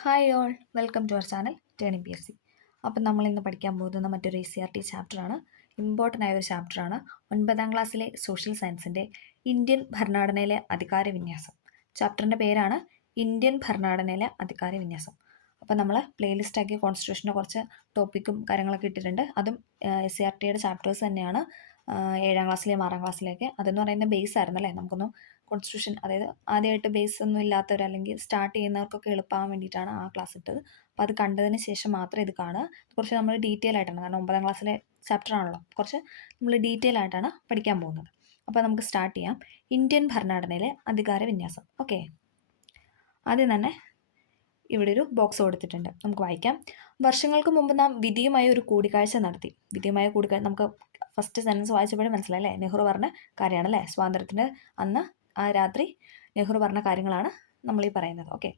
Hi all, welcome to our channel turning PSC. അപ്പം നമ്മൾ ഇന്ന് പഠിക്കാൻ പോകുന്ന മറ്റൊരു ECRT ചാപ്റ്ററാണ്. ഇമ്പോർട്ടൻ്റ് ആയ ഒരു ചാപ്റ്ററാണ്. 9ാം ക്ലാസ്സിലെ സോഷ്യൽ സയൻസിൻ്റെ ഇന്ത്യൻ ഭരണഘടനയിലെ അധികാര വിന്യാസം. ചാപ്റ്ററിൻ്റെ പേരാണ് ഇന്ത്യൻ ഭരണഘടനയിലെ അധികാര വിന്യാസം. അപ്പോൾ നമ്മൾ പ്ലേലിസ്റ്റാക്കി കോൺസ്റ്റിറ്റ്യൂഷൻ്റെ കുറച്ച് ടോപ്പിക്കും കാര്യങ്ങളൊക്കെ ഇട്ടിട്ടുണ്ട്. അതും ECRTയുടെ ചാപ്റ്റേഴ്സ് തന്നെയാണ്. 7ാം ക്ലാസ്സിലെയും 6ാം ക്ലാസ്സിലെയൊക്കെ അതെന്ന് പറയുന്ന ബേസ് ആയിരുന്നു അല്ലേ. നമുക്കൊന്നും കോൺസ്റ്റിറ്റ്യൂഷൻ അതായത് ആദ്യമായിട്ട് ബേസ് ഒന്നും ഇല്ലാത്തവർ അല്ലെങ്കിൽ സ്റ്റാർട്ട് ചെയ്യുന്നവർക്കൊക്കെ എളുപ്പമാകാൻ വേണ്ടിയിട്ടാണ് ആ ക്ലാസ് ഇട്ടത്. അപ്പോൾ അത് കണ്ടതിന് ശേഷം മാത്രം ഇത് കാണുക. കുറച്ച് നമ്മൾ ഡീറ്റെയിൽ ആയിട്ടാണ്, കാരണം 9ാം ക്ലാസ്സിലെ ചാപ്റ്റർ ആണല്ലോ, കുറച്ച് നമ്മൾ ഡീറ്റെയിൽ ആയിട്ടാണ് പഠിക്കാൻ പോകുന്നത്. അപ്പോൾ നമുക്ക് സ്റ്റാർട്ട് ചെയ്യാം. ഇന്ത്യൻ ഭരണഘടനയിലെ അധികാര വിന്യാസം. ഓക്കെ, ആദ്യം തന്നെ ഇവിടെ ഒരു ബോക്സ് കൊടുത്തിട്ടുണ്ട്, നമുക്ക് വായിക്കാം. വർഷങ്ങൾക്ക് മുമ്പ് നാം വിധിയുമായി ഒരു കൂടിക്കാഴ്ച നടത്തി. വിധിയുമായ കൂടിക്കാഴ്ച നമുക്ക് ഫസ്റ്റ് സെൻറ്റൻസ് വായിച്ചപ്പോഴും മനസ്സിലായി അല്ലേ, നെഹ്റു പറഞ്ഞ കാര്യമാണ് അല്ലേ. സ്വാതന്ത്ര്യത്തിൻ്റെ അന്ന് ആ രാത്രി നെഹ്റു പറഞ്ഞ കാര്യങ്ങളാണ് നമ്മൾ ഈ പറയുന്നത്. ഓക്കെ,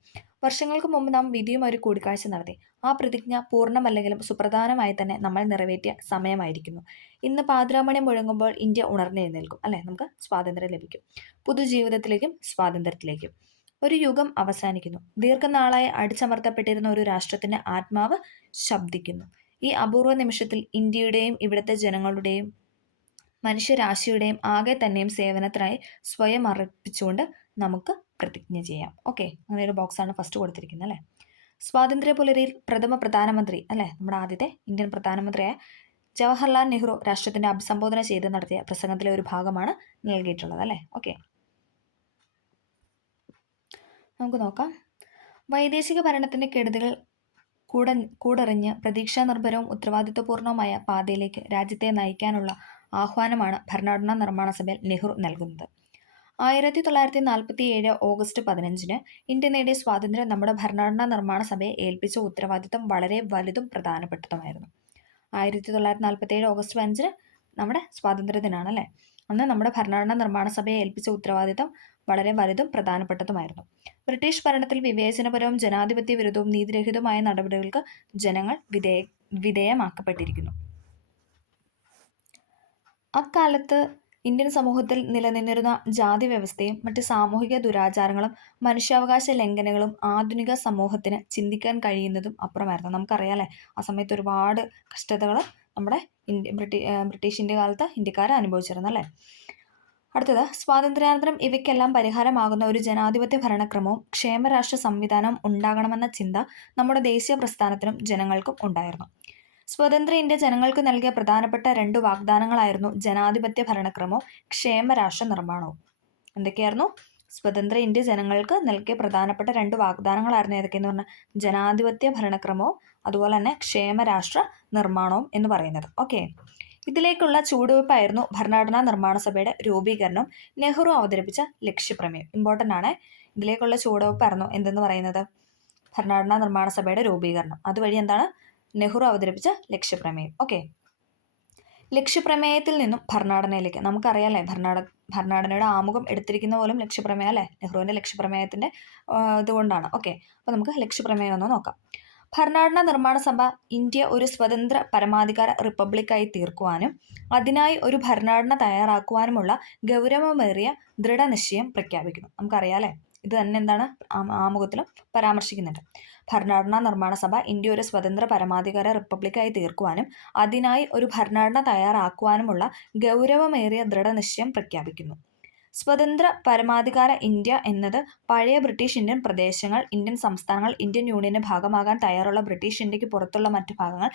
വർഷങ്ങൾക്ക് മുമ്പ് നാം വിധിയുമായി ഒരു കൂടിക്കാഴ്ച നടത്തി. ആ പ്രതിജ്ഞ പൂർണ്ണമല്ലെങ്കിലും സുപ്രധാനമായി തന്നെ നമ്മൾ നിറവേറ്റിയ സമയമായിരിക്കുന്നു. ഇന്ന് പാതിരാമണി മുഴങ്ങുമ്പോൾ ഇന്ത്യ ഉണർന്നെഴുന്നേൽക്കും അല്ലേ, നമുക്ക് സ്വാതന്ത്ര്യം ലഭിക്കും. പുതുജീവിതത്തിലേക്കും സ്വാതന്ത്ര്യത്തിലേക്കും. ഒരു യുഗം അവസാനിക്കുന്നു. ദീർഘനാളായി അടിച്ചമർത്തപ്പെട്ടിരുന്ന ഒരു രാഷ്ട്രത്തിന്റെ ആത്മാവ് ശബ്ദിക്കുന്നു. ഈ അപൂർവ നിമിഷത്തിൽ ഇന്ത്യയുടെയും ഇവിടുത്തെ ജനങ്ങളുടെയും മനുഷ്യരാശിയുടെയും ആകെ തന്നെയും സേവനത്തിനായി സ്വയം അർപ്പിച്ചുകൊണ്ട് നമുക്ക് പ്രതിജ്ഞ ചെയ്യാം. ഓക്കെ, അങ്ങനെ ഒരു ബോക്സാണ് ഫസ്റ്റ് കൊടുത്തിരിക്കുന്നത് അല്ലേ. സ്വാതന്ത്ര്യ പുലരിയിൽ പ്രഥമ പ്രധാനമന്ത്രി അല്ലേ, നമ്മുടെ ആദ്യത്തെ ഇന്ത്യൻ പ്രധാനമന്ത്രിയായ ജവഹർലാൽ നെഹ്റു രാഷ്ട്രത്തിന്റെ അഭിസംബോധന ചെയ്ത് നടത്തിയ പ്രസംഗത്തിലെ ഒരു ഭാഗമാണ് നൽകിയിട്ടുള്ളത് അല്ലേ. ഓക്കെ, നമുക്ക് നോക്കാം. വൈദേശിക ഭരണത്തിന്റെ കെടുതികൾ കൂടറിഞ്ഞ് പ്രതീക്ഷാനിർഭരവും ഉത്തരവാദിത്വപൂർണവുമായ പാതയിലേക്ക് രാജ്യത്തെ നയിക്കാനുള്ള ആഹ്വാനമാണ് ഭരണഘടനാ നിർമ്മാണ സഭയിൽ നെഹ്റു നൽകുന്നത്. 1947 ഓഗസ്റ്റ് 15 ഇന്ത്യ നേടിയ സ്വാതന്ത്ര്യം നമ്മുടെ ഭരണഘടനാ നിർമ്മാണ സഭയെ ഏൽപ്പിച്ച ഉത്തരവാദിത്വം വളരെ വലുതും പ്രധാനപ്പെട്ടതുമായിരുന്നു. 1947 ഓഗസ്റ്റ് 15 നമ്മുടെ സ്വാതന്ത്ര്യ ദിനമാണ് അല്ലേ. അന്ന് നമ്മുടെ ഭരണഘടനാ നിർമ്മാണ സഭയെ ഏൽപ്പിച്ച ഉത്തരവാദിത്വം വളരെ വലുതും പ്രധാനപ്പെട്ടതുമായിരുന്നു. ബ്രിട്ടീഷ് ഭരണത്തിൽ വിവേചനപരവും ജനാധിപത്യ വിരുദ്ധവും നീതിരഹിതവുമായ നടപടികൾക്ക് ജനങ്ങൾ വിധേയമാക്കപ്പെട്ടിരിക്കുന്നു. അക്കാലത്ത് ഇന്ത്യൻ സമൂഹത്തിൽ നിലനിന്നിരുന്ന ജാതി വ്യവസ്ഥയും മറ്റ് സാമൂഹിക ദുരാചാരങ്ങളും മനുഷ്യാവകാശ ലംഘനങ്ങളും ആധുനിക സമൂഹത്തിന് ചിന്തിക്കാൻ കഴിയുന്നതും അപ്പുറമായിരുന്നു. നമുക്കറിയാലേ, ആ സമയത്ത് ഒരുപാട് കഷ്ടതകൾ നമ്മുടെ ബ്രിട്ടീഷ് ഇന്ത്യ കാലത്ത് ഇന്ത്യക്കാരെ അനുഭവിച്ചിരുന്നു അല്ലേ. അടുത്തത്, സ്വാതന്ത്ര്യാനന്തരം ഇവയ്ക്കെല്ലാം പരിഹാരമാകുന്ന ഒരു ജനാധിപത്യ ഭരണക്രമവും ക്ഷേമരാഷ്ട്ര സംവിധാനവും ഉണ്ടാകണമെന്ന ചിന്ത നമ്മുടെ ദേശീയ പ്രസ്ഥാനത്തിനും ജനങ്ങൾക്കും ഉണ്ടായിരുന്നു. സ്വതന്ത്ര ഇന്ത്യ ജനങ്ങൾക്ക് നൽകിയ പ്രധാനപ്പെട്ട 2 വാഗ്ദാനങ്ങളായിരുന്നു ജനാധിപത്യ ഭരണക്രമവും ക്ഷേമരാഷ്ട്ര നിർമ്മാണവും. എന്തൊക്കെയായിരുന്നു? സ്വതന്ത്ര ഇന്ത്യ ജനങ്ങൾക്ക് നൽകിയ പ്രധാനപ്പെട്ട 2 വാഗ്ദാനങ്ങളായിരുന്നു ഏതൊക്കെയെന്ന് പറഞ്ഞാൽ ജനാധിപത്യ ഭരണക്രമവും അതുപോലെ തന്നെ ക്ഷേമരാഷ്ട്ര നിർമ്മാണവും എന്ന് പറയുന്നത്. ഓക്കെ, ഇതിലേക്കുള്ള ചുവടുവയ്പ്പായിരുന്നു ഭരണഘടനാ നിർമ്മാണ സഭയുടെ രൂപീകരണം. നെഹ്റു അവതരിപ്പിച്ച ലക്ഷ്യപ്രമേയം ഇമ്പോർട്ടൻ്റ് ആണ്. ഇതിലേക്കുള്ള ചുവടുവയ്പ്പായിരുന്നു എന്തെന്ന് പറയുന്നത് ഭരണഘടനാ നിർമ്മാണ സഭയുടെ രൂപീകരണം. അതുവഴി എന്താണ് നെഹ്റു അവതരിപ്പിച്ച ലക്ഷ്യപ്രമേയം. ഓക്കെ, ലക്ഷ്യപ്രമേയത്തിൽ നിന്നും ഭരണഘടനയിലേക്ക് നമുക്കറിയാലേ, ഭരണഘടനയുടെ ആമുഖം എടുത്തിരിക്കുന്ന പോലും ലക്ഷ്യപ്രമേയം അല്ലേ, നെഹ്റുവിൻ്റെ ലക്ഷ്യപ്രമേയത്തിൻ്റെ ഇതുകൊണ്ടാണ്. ഓക്കെ, അപ്പോൾ നമുക്ക് ലക്ഷ്യപ്രമേയം ഒന്ന് നോക്കാം. ഭരണഘടനാ നിർമ്മാണ സഭ ഇന്ത്യ ഒരു സ്വതന്ത്ര പരമാധികാര റിപ്പബ്ലിക്കായി തീർക്കുവാനും അതിനായി ഒരു ഭരണഘടന തയ്യാറാക്കുവാനുമുള്ള ഗൗരവമേറിയ ദൃഢനിശ്ചയം പ്രഖ്യാപിക്കുന്നു. നമുക്കറിയാലേ, ഇത് തന്നെ എന്താണ് ആമുഖത്തിലും പരാമർശിക്കുന്നുണ്ട്. ഭരണഘടനാ നിർമ്മാണ സഭ ഇന്ത്യ ഒരു സ്വതന്ത്ര പരമാധികാര റിപ്പബ്ലിക്കായി തീർക്കുവാനും അതിനായി ഒരു ഭരണഘടന തയ്യാറാക്കുവാനുമുള്ള ഗൗരവമേറിയ ദൃഢനിശ്ചയം പ്രഖ്യാപിക്കുന്നു. സ്വതന്ത്ര പരമാധികാര ഇന്ത്യ എന്നത് പഴയ ബ്രിട്ടീഷ് ഇന്ത്യൻ പ്രദേശങ്ങൾ, ഇന്ത്യൻ സംസ്ഥാനങ്ങൾ, ഇന്ത്യൻ യൂണിയന്റെ ഭാഗമാകാൻ തയ്യാറുള്ള ബ്രിട്ടീഷ് ഇന്ത്യക്ക് പുറത്തുള്ള മറ്റു ഭാഗങ്ങൾ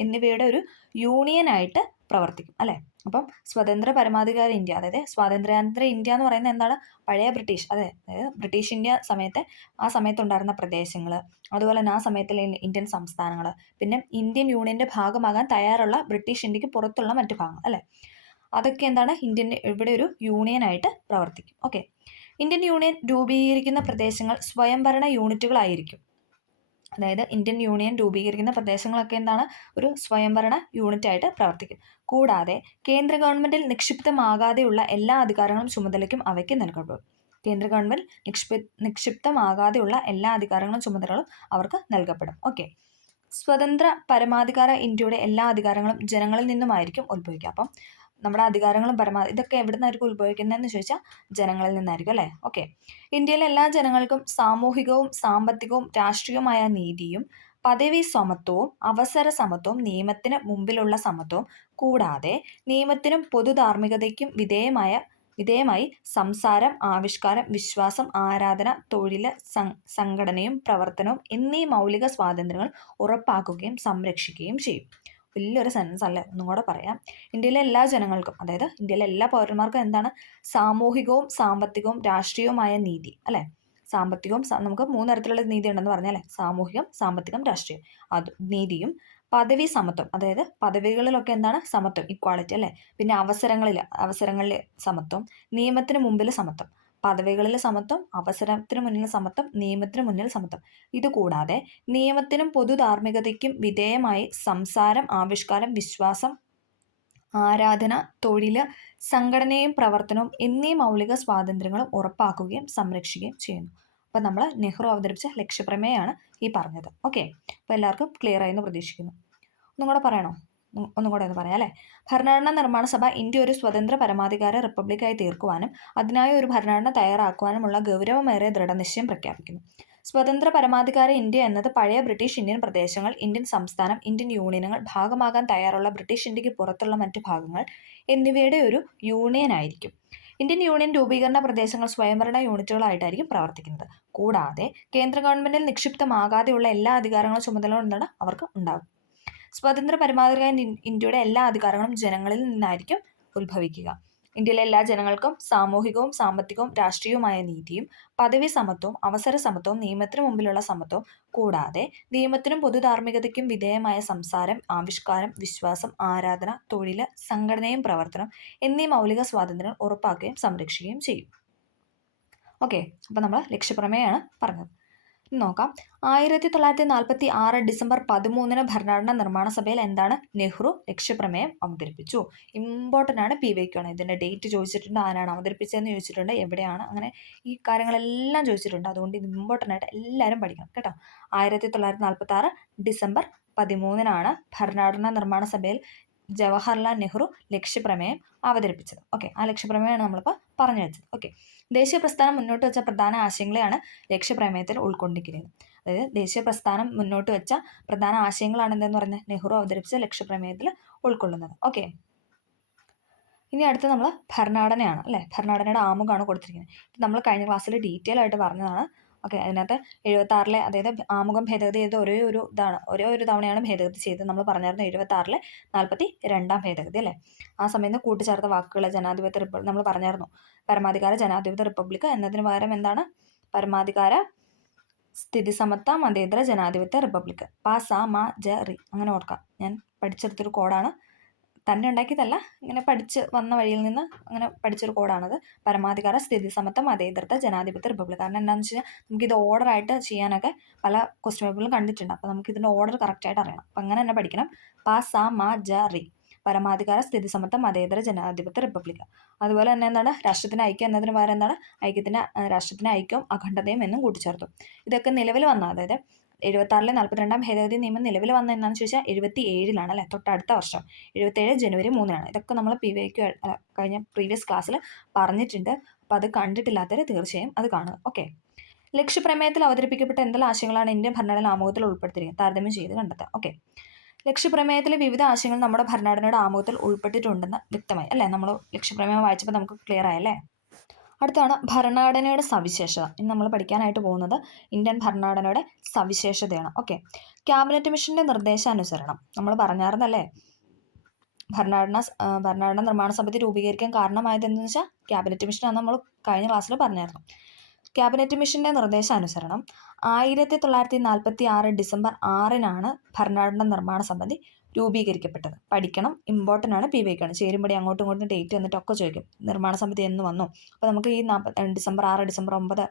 എന്നിവയുടെ ഒരു യൂണിയനായിട്ട് പ്രവർത്തിക്കും അല്ലേ. അപ്പം സ്വതന്ത്ര പരമാധികാര ഇന്ത്യ, അതായത് സ്വാതന്ത്ര്യാനന്തര ഇന്ത്യ എന്ന് പറയുന്നത് എന്താണ്? പഴയ ബ്രിട്ടീഷ്, അതായത് ബ്രിട്ടീഷ് ഇന്ത്യ ആ സമയത്തുണ്ടായിരുന്ന പ്രദേശങ്ങൾ, അതുപോലെ തന്നെ ആ സമയത്തുള്ള ഇന്ത്യൻ സംസ്ഥാനങ്ങൾ, പിന്നെ ഇന്ത്യൻ യൂണിയന്റെ ഭാഗമാകാൻ തയ്യാറുള്ള ബ്രിട്ടീഷ് ഇന്ത്യക്ക് പുറത്തുള്ള മറ്റു ഭാഗങ്ങൾ അല്ലേ. അതൊക്കെ എന്താണ് ഇവിടെ ഒരു യൂണിയനായിട്ട് പ്രവർത്തിക്കും. ഓക്കെ, ഇന്ത്യൻ യൂണിയൻ രൂപീകരിക്കുന്ന പ്രദേശങ്ങൾ സ്വയംഭരണ യൂണിറ്റുകളായിരിക്കും. അതായത് ഇന്ത്യൻ യൂണിയൻ രൂപീകരിക്കുന്ന പ്രദേശങ്ങളൊക്കെ എന്താണ് ഒരു സ്വയംഭരണ യൂണിറ്റ് ആയിട്ട് പ്രവർത്തിക്കും. കൂടാതെ കേന്ദ്ര ഗവൺമെന്റിൽ നിക്ഷിപ്തമാകാതെയുള്ള എല്ലാ അധികാരങ്ങളും ചുമതലയ്ക്കും അവയ്ക്ക് നൽകപ്പെടും. കേന്ദ്ര ഗവൺമെന്റ് നിക്ഷിപ്തമാകാതെയുള്ള എല്ലാ അധികാരങ്ങളും ചുമതലകളും അവർക്ക് നൽകപ്പെടും. ഓക്കെ, സ്വതന്ത്ര പരമാധികാര ഇന്ത്യയുടെ എല്ലാ അധികാരങ്ങളും ജനങ്ങളിൽ നിന്നുമായിരിക്കും ഉത്ഭവിക്കുക. അപ്പം നമ്മുടെ അധികാരങ്ങളും ഇതൊക്കെ എവിടെ നിന്നായിരിക്കും ഉത്ഭവിക്കുന്നതെന്ന് ചോദിച്ചാൽ ജനങ്ങളിൽ നിന്നായിരിക്കും അല്ലേ. ഓക്കെ. ഇന്ത്യയിലെ എല്ലാ ജനങ്ങൾക്കും സാമൂഹികവും സാമ്പത്തികവും രാഷ്ട്രീയവുമായ നീതിയും പദവി സമത്വവും അവസര സമത്വവും നിയമത്തിന് മുമ്പിലുള്ള സമത്വവും കൂടാതെ നിയമത്തിനും പൊതുധാർമ്മികതയ്ക്കും വിധേയമായി സംസാരം, ആവിഷ്കാരം, വിശ്വാസം, ആരാധന, തൊഴിൽ, സംഘടനയും പ്രവർത്തനവും എന്നീ മൗലിക സ്വാതന്ത്ര്യങ്ങൾ ഉറപ്പാക്കുകയും സംരക്ഷിക്കുകയും ചെയ്യും. വലിയൊരു സെൻസ് അല്ലേ. ഒന്നും കൂടെ പറയാം. ഇന്ത്യയിലെ എല്ലാ ജനങ്ങൾക്കും, അതായത് ഇന്ത്യയിലെ എല്ലാ പൗരന്മാർക്കും എന്താണ്? സാമൂഹികവും സാമ്പത്തികവും രാഷ്ട്രീയവുമായ നീതി അല്ലേ. സാമ്പത്തികവും നമുക്ക് 3 തരത്തിലുള്ള നീതി ഉണ്ടെന്ന് പറഞ്ഞല്ലേ. സാമൂഹികം, സാമ്പത്തികം, രാഷ്ട്രീയം. അത് നീതിയും പദവി സമത്വം, അതായത് പദവികളിലൊക്കെ എന്താണ്? സമത്വം, ഇക്വാളിറ്റി അല്ലേ. പിന്നെ അവസരങ്ങളിൽ സമത്വം, നിയമത്തിന് മുമ്പിൽ സമത്വം. പദവികളിൽ സമത്വം, അവസരത്തിന് മുന്നിൽ സമത്വം, നിയമത്തിന് മുന്നിൽ സമത്വം. ഇതുകൂടാതെ നിയമത്തിനും പൊതുധാർമ്മികതയ്ക്കും വിധേയമായി സംസാരം, ആവിഷ്കാരം, വിശ്വാസം, ആരാധന, തൊഴിൽ, സംഘടനയും പ്രവർത്തനവും എന്നീ മൗലിക സ്വാതന്ത്ര്യങ്ങളും ഉറപ്പാക്കുകയും സംരക്ഷിക്കുകയും ചെയ്യുന്നു. അപ്പം നമ്മൾ നെഹ്റു അവതരിപ്പിച്ച ലക്ഷ്യപ്രമേയമാണ് ഈ പറഞ്ഞത്. ഓക്കെ. അപ്പോൾ എല്ലാവർക്കും ക്ലിയർ ആയി എന്ന് പ്രതീക്ഷിക്കുന്നു. ഒന്നും കൂടെ പറയണോ? ഒന്നും കൂടെ ഒന്ന് പറയാം അല്ലേ. ഭരണഘടനാ നിർമ്മാണ സഭ ഇന്ത്യ ഒരു സ്വതന്ത്ര പരമാധികാര റിപ്പബ്ലിക്കായി തീർക്കുവാനും അതിനായി ഒരു ഭരണഘടന തയ്യാറാക്കുവാനുമുള്ള ഗൗരവമേറിയ ദൃഢനിശ്ചയം പ്രഖ്യാപിക്കുന്നു. സ്വതന്ത്ര പരമാധികാര ഇന്ത്യ എന്നത് പഴയ ബ്രിട്ടീഷ് ഇന്ത്യൻ പ്രദേശങ്ങൾ, ഇന്ത്യൻ സംസ്ഥാനം, ഇന്ത്യൻ യൂണിയനുകൾ, ഭാഗമാകാൻ തയ്യാറുള്ള ബ്രിട്ടീഷ് ഇന്ത്യക്ക് പുറത്തുള്ള മറ്റ് ഭാഗങ്ങൾ എന്നിവയുടെ ഒരു യൂണിയൻ ആയിരിക്കും. ഇന്ത്യൻ യൂണിയൻ രൂപീകരണ പ്രദേശങ്ങൾ സ്വയംഭരണ യൂണിറ്റുകളായിട്ടായിരിക്കും പ്രവർത്തിക്കുന്നത്. കൂടാതെ കേന്ദ്ര ഗവൺമെന്റിൽ നിക്ഷിപ്തമാകാതെയുള്ള എല്ലാ അധികാരങ്ങളും ചുമതലകളും എന്താണ് അവർക്ക് ഉണ്ടാകും. സ്വതന്ത്ര പരമാധികാര ഇന്ത്യയുടെ എല്ലാ അധികാരങ്ങളും ജനങ്ങളിൽ നിന്നായിരിക്കും ഉത്ഭവിക്കുക. ഇന്ത്യയിലെ എല്ലാ ജനങ്ങൾക്കും സാമൂഹികവും സാമ്പത്തികവും രാഷ്ട്രീയവുമായ നീതിയും പദവി സമത്വവും അവസര സമത്വവും നിയമത്തിനു മുമ്പിലുള്ള സമത്വവും കൂടാതെ നിയമത്തിനും പൊതുധാർമ്മികതയ്ക്കും വിധേയമായ സംസാരം, ആവിഷ്കാരം, വിശ്വാസം, ആരാധന, തൊഴിൽ, സംഘടനയും പ്രവർത്തനം എന്നീ മൗലിക സ്വാതന്ത്ര്യങ്ങൾ ഉറപ്പാക്കുകയും സംരക്ഷിക്കുകയും ചെയ്യും. ഓക്കെ. അപ്പം നമ്മൾ ലക്ഷ്യപ്രമേയമാണ് പറഞ്ഞത്. നോക്കാം. 1946 ഡിസംബർ 13 ഭരണഘടനാ നിർമ്മാണ സഭയിൽ എന്താണ്? നെഹ്റു ലക്ഷ്യപ്രമേയം അവതരിപ്പിച്ചു. ഇമ്പോർട്ടൻ്റ് ആണ്. PYQ ആണ്. ഇതിൻ്റെ ഡേറ്റ് ചോദിച്ചിട്ടുണ്ട്, ആരാണ് അവതരിപ്പിച്ചതെന്ന് ചോദിച്ചിട്ടുണ്ട്, എവിടെയാണ്, അങ്ങനെ ഈ കാര്യങ്ങളെല്ലാം ചോദിച്ചിട്ടുണ്ട്. അതുകൊണ്ട് ഇത് ഇമ്പോർട്ടൻ്റ് ആയിട്ട് എല്ലാവരും പഠിക്കണം കേട്ടോ. 1946 ഡിസംബർ 13 ഭരണഘടനാ നിർമ്മാണ സഭയിൽ ജവഹർലാൽ നെഹ്റു ലക്ഷ്യപ്രമേയം അവതരിപ്പിച്ചത്. ഓക്കെ. ആ ലക്ഷ്യപ്രമേയമാണ് നമ്മളിപ്പോൾ പറഞ്ഞു വെച്ചത്. ഓക്കെ. ദേശീയ പ്രസ്ഥാനം മുന്നോട്ട് വെച്ച പ്രധാന ആശയങ്ങളെയാണ് ലക്ഷ്യപ്രമേയത്തിൽ ഉൾക്കൊണ്ടിരിക്കുന്നത്. അതായത് ദേശീയ പ്രസ്ഥാനം മുന്നോട്ട് വെച്ച പ്രധാന ആശയങ്ങളാണ് എന്തെന്ന് പറഞ്ഞാൽ നെഹ്റു അവതരിപ്പിച്ച ലക്ഷ്യപ്രമേയത്തിൽ ഉൾക്കൊള്ളുന്നത്. ഓക്കെ. ഇനി അടുത്ത് നമ്മൾ ഭരണഘടനയാണ് അല്ലേ. ഭരണഘടനയുടെ ആമുഖമാണ് കൊടുത്തിരിക്കുന്നത്. ഇത് നമ്മൾ കഴിഞ്ഞ ക്ലാസ്സിൽ ഡീറ്റെയിൽ ആയിട്ട് പറഞ്ഞതാണ്. ഓക്കെ. അതിനകത്ത് 76 അതായത് ആമുഖം ഭേദഗതി ചെയ്ത് ഒരേ ഒരു തവണയാണ് ഭേദഗതി ചെയ്തത്. നമ്മൾ പറഞ്ഞായിരുന്നു 76 42ാം ഭേദഗതി അല്ലേ. ആ സമയത്ത് കൂട്ടിച്ചേർത്ത വാക്കുകൾ ജനാധിപത്യ റിപ്പബ്ലിക് നമ്മൾ പറഞ്ഞായിരുന്നു. പരമാധികാര ജനാധിപത്യ റിപ്പബ്ലിക് എന്നതിന് പകരം എന്താണ്? പരമാധികാര സ്ഥിതിസമത്വ മതേതര ജനാധിപത്യ റിപ്പബ്ലിക്. PASAMAJRI അങ്ങനെ ഓർക്കാം. ഞാൻ പഠിച്ചെടുത്തൊരു കോഡാണ്, തന്നെ ഉണ്ടാക്കിയതല്ല, ഇങ്ങനെ പഠിച്ച് വന്ന വഴിയിൽ നിന്ന് അങ്ങനെ പഠിച്ചൊരു കോഡാണത്. പരമാധികാര സ്ഥിതിസമത്വ മതേതര ജനാധിപത്യ റിപ്പബ്ലിക്. കാരണം എന്താണെന്ന് വെച്ച് കഴിഞ്ഞാൽ നമുക്കിത് ഓർഡറായിട്ട് ചെയ്യാനൊക്കെ പല ക്വസ്റ്റ്യൻ പേപ്പറിലും കണ്ടിട്ടുണ്ട്. അപ്പോൾ നമുക്കിതിൻ്റെ ഓർഡർ കറക്റ്റായിട്ട് അറിയണം. അപ്പം അങ്ങനെ തന്നെ പഠിക്കണം. PASAMAJRI പരമാധികാര സ്ഥിതിസമത്വ മതേതര ജനാധിപത്യ റിപ്പബ്ലിക്. അതുപോലെ തന്നെ എന്താണ്? രാഷ്ട്രത്തിന് ഐക്യം എന്നതിന് പകരം എന്താണ്? രാഷ്ട്രത്തിന് ഐക്യവും അഖണ്ഡതയും എന്നും കൂട്ടിച്ചേർത്തു. ഇതൊക്കെ നിലവിൽ വന്ന, അതായത് 76 42ാം ഭേദഗതി നിയമം നിലവിൽ വന്ന എന്നാന്ന് ചോദിച്ചാൽ 77 അല്ലേ. തൊട്ടടുത്ത വർഷം 77 ജനുവരി 3 ഇതൊക്കെ നമ്മൾ PYQ കഴിഞ്ഞ പ്രീവിയസ് ക്ലാസ്സിൽ പറഞ്ഞിട്ടുണ്ട്. അപ്പോൾ അത് കണ്ടിട്ടില്ലാത്തവർ തീർച്ചയായും അത് കാണുക. ഓക്കെ. ലക്ഷ്യപ്രമേയത്തിൽ അവതരിപ്പിക്കപ്പെട്ട എന്തെല്ലാം ആശയങ്ങളാണ് ഇന്ത്യൻ ഭരണഘടന ആമുഖത്തിൽ ഉൾപ്പെടുത്തിയിരിക്കുന്നത്? താരതമ്യം ചെയ്ത് കണ്ടെത്തുക. ഓക്കെ. ലക്ഷ്യപ്രമേയത്തിലെ വിവിധ ആശയങ്ങൾ നമ്മുടെ ഭരണഘടനയുടെ ആമുഖത്തിൽ ഉൾപ്പെട്ടിട്ടുണ്ടെന്ന് വ്യക്തമായി അല്ലേ. നമ്മൾ ലക്ഷ്യപ്രമേയം വായിച്ചപ്പോൾ നമുക്ക് ക്ലിയർ ആയല്ലേ. അടുത്താണ് ഭരണഘടനയുടെ സവിശേഷത. ഇന്ന് നമ്മൾ പഠിക്കാനായിട്ട് പോകുന്നത് ഇന്ത്യൻ ഭരണഘടനയുടെ സവിശേഷതയാണ്. ഓക്കെ. ക്യാബിനറ്റ് മിഷന്റെ നിർദ്ദേശാനുസരണം നമ്മൾ പറഞ്ഞായിരുന്നല്ലേ, ഭരണഘടന നിർമ്മാണ സമിതി രൂപീകരിക്കാൻ കാരണമായത് എന്താണെന്ന് വെച്ചാൽ ക്യാബിനറ്റ് മിഷനാണ്. നമ്മൾ കഴിഞ്ഞ ക്ലാസ്സിൽ പറഞ്ഞായിരുന്നു. ക്യാബിനറ്റ് മിഷന്റെ നിർദ്ദേശാനുസരണം 1946 ഡിസംബർ 6 ഭരണഘടനാ നിർമ്മാണ സമിതി രൂപീകരിക്കപ്പെട്ടത്. പഠിക്കണം, ഇമ്പോർട്ടൻ്റ് ആണ്. PYQ ആണ്. ചേരുമ്പടി അങ്ങോട്ടും ഇങ്ങോട്ടും ഡേറ്റ് എന്നിട്ടൊക്കെ ചോദിക്കും. നിർമ്മാണ സമിതി എന്ന് വന്നു. അപ്പോൾ നമുക്ക് ഈ ഡിസംബർ 6, ഡിസംബർ 9,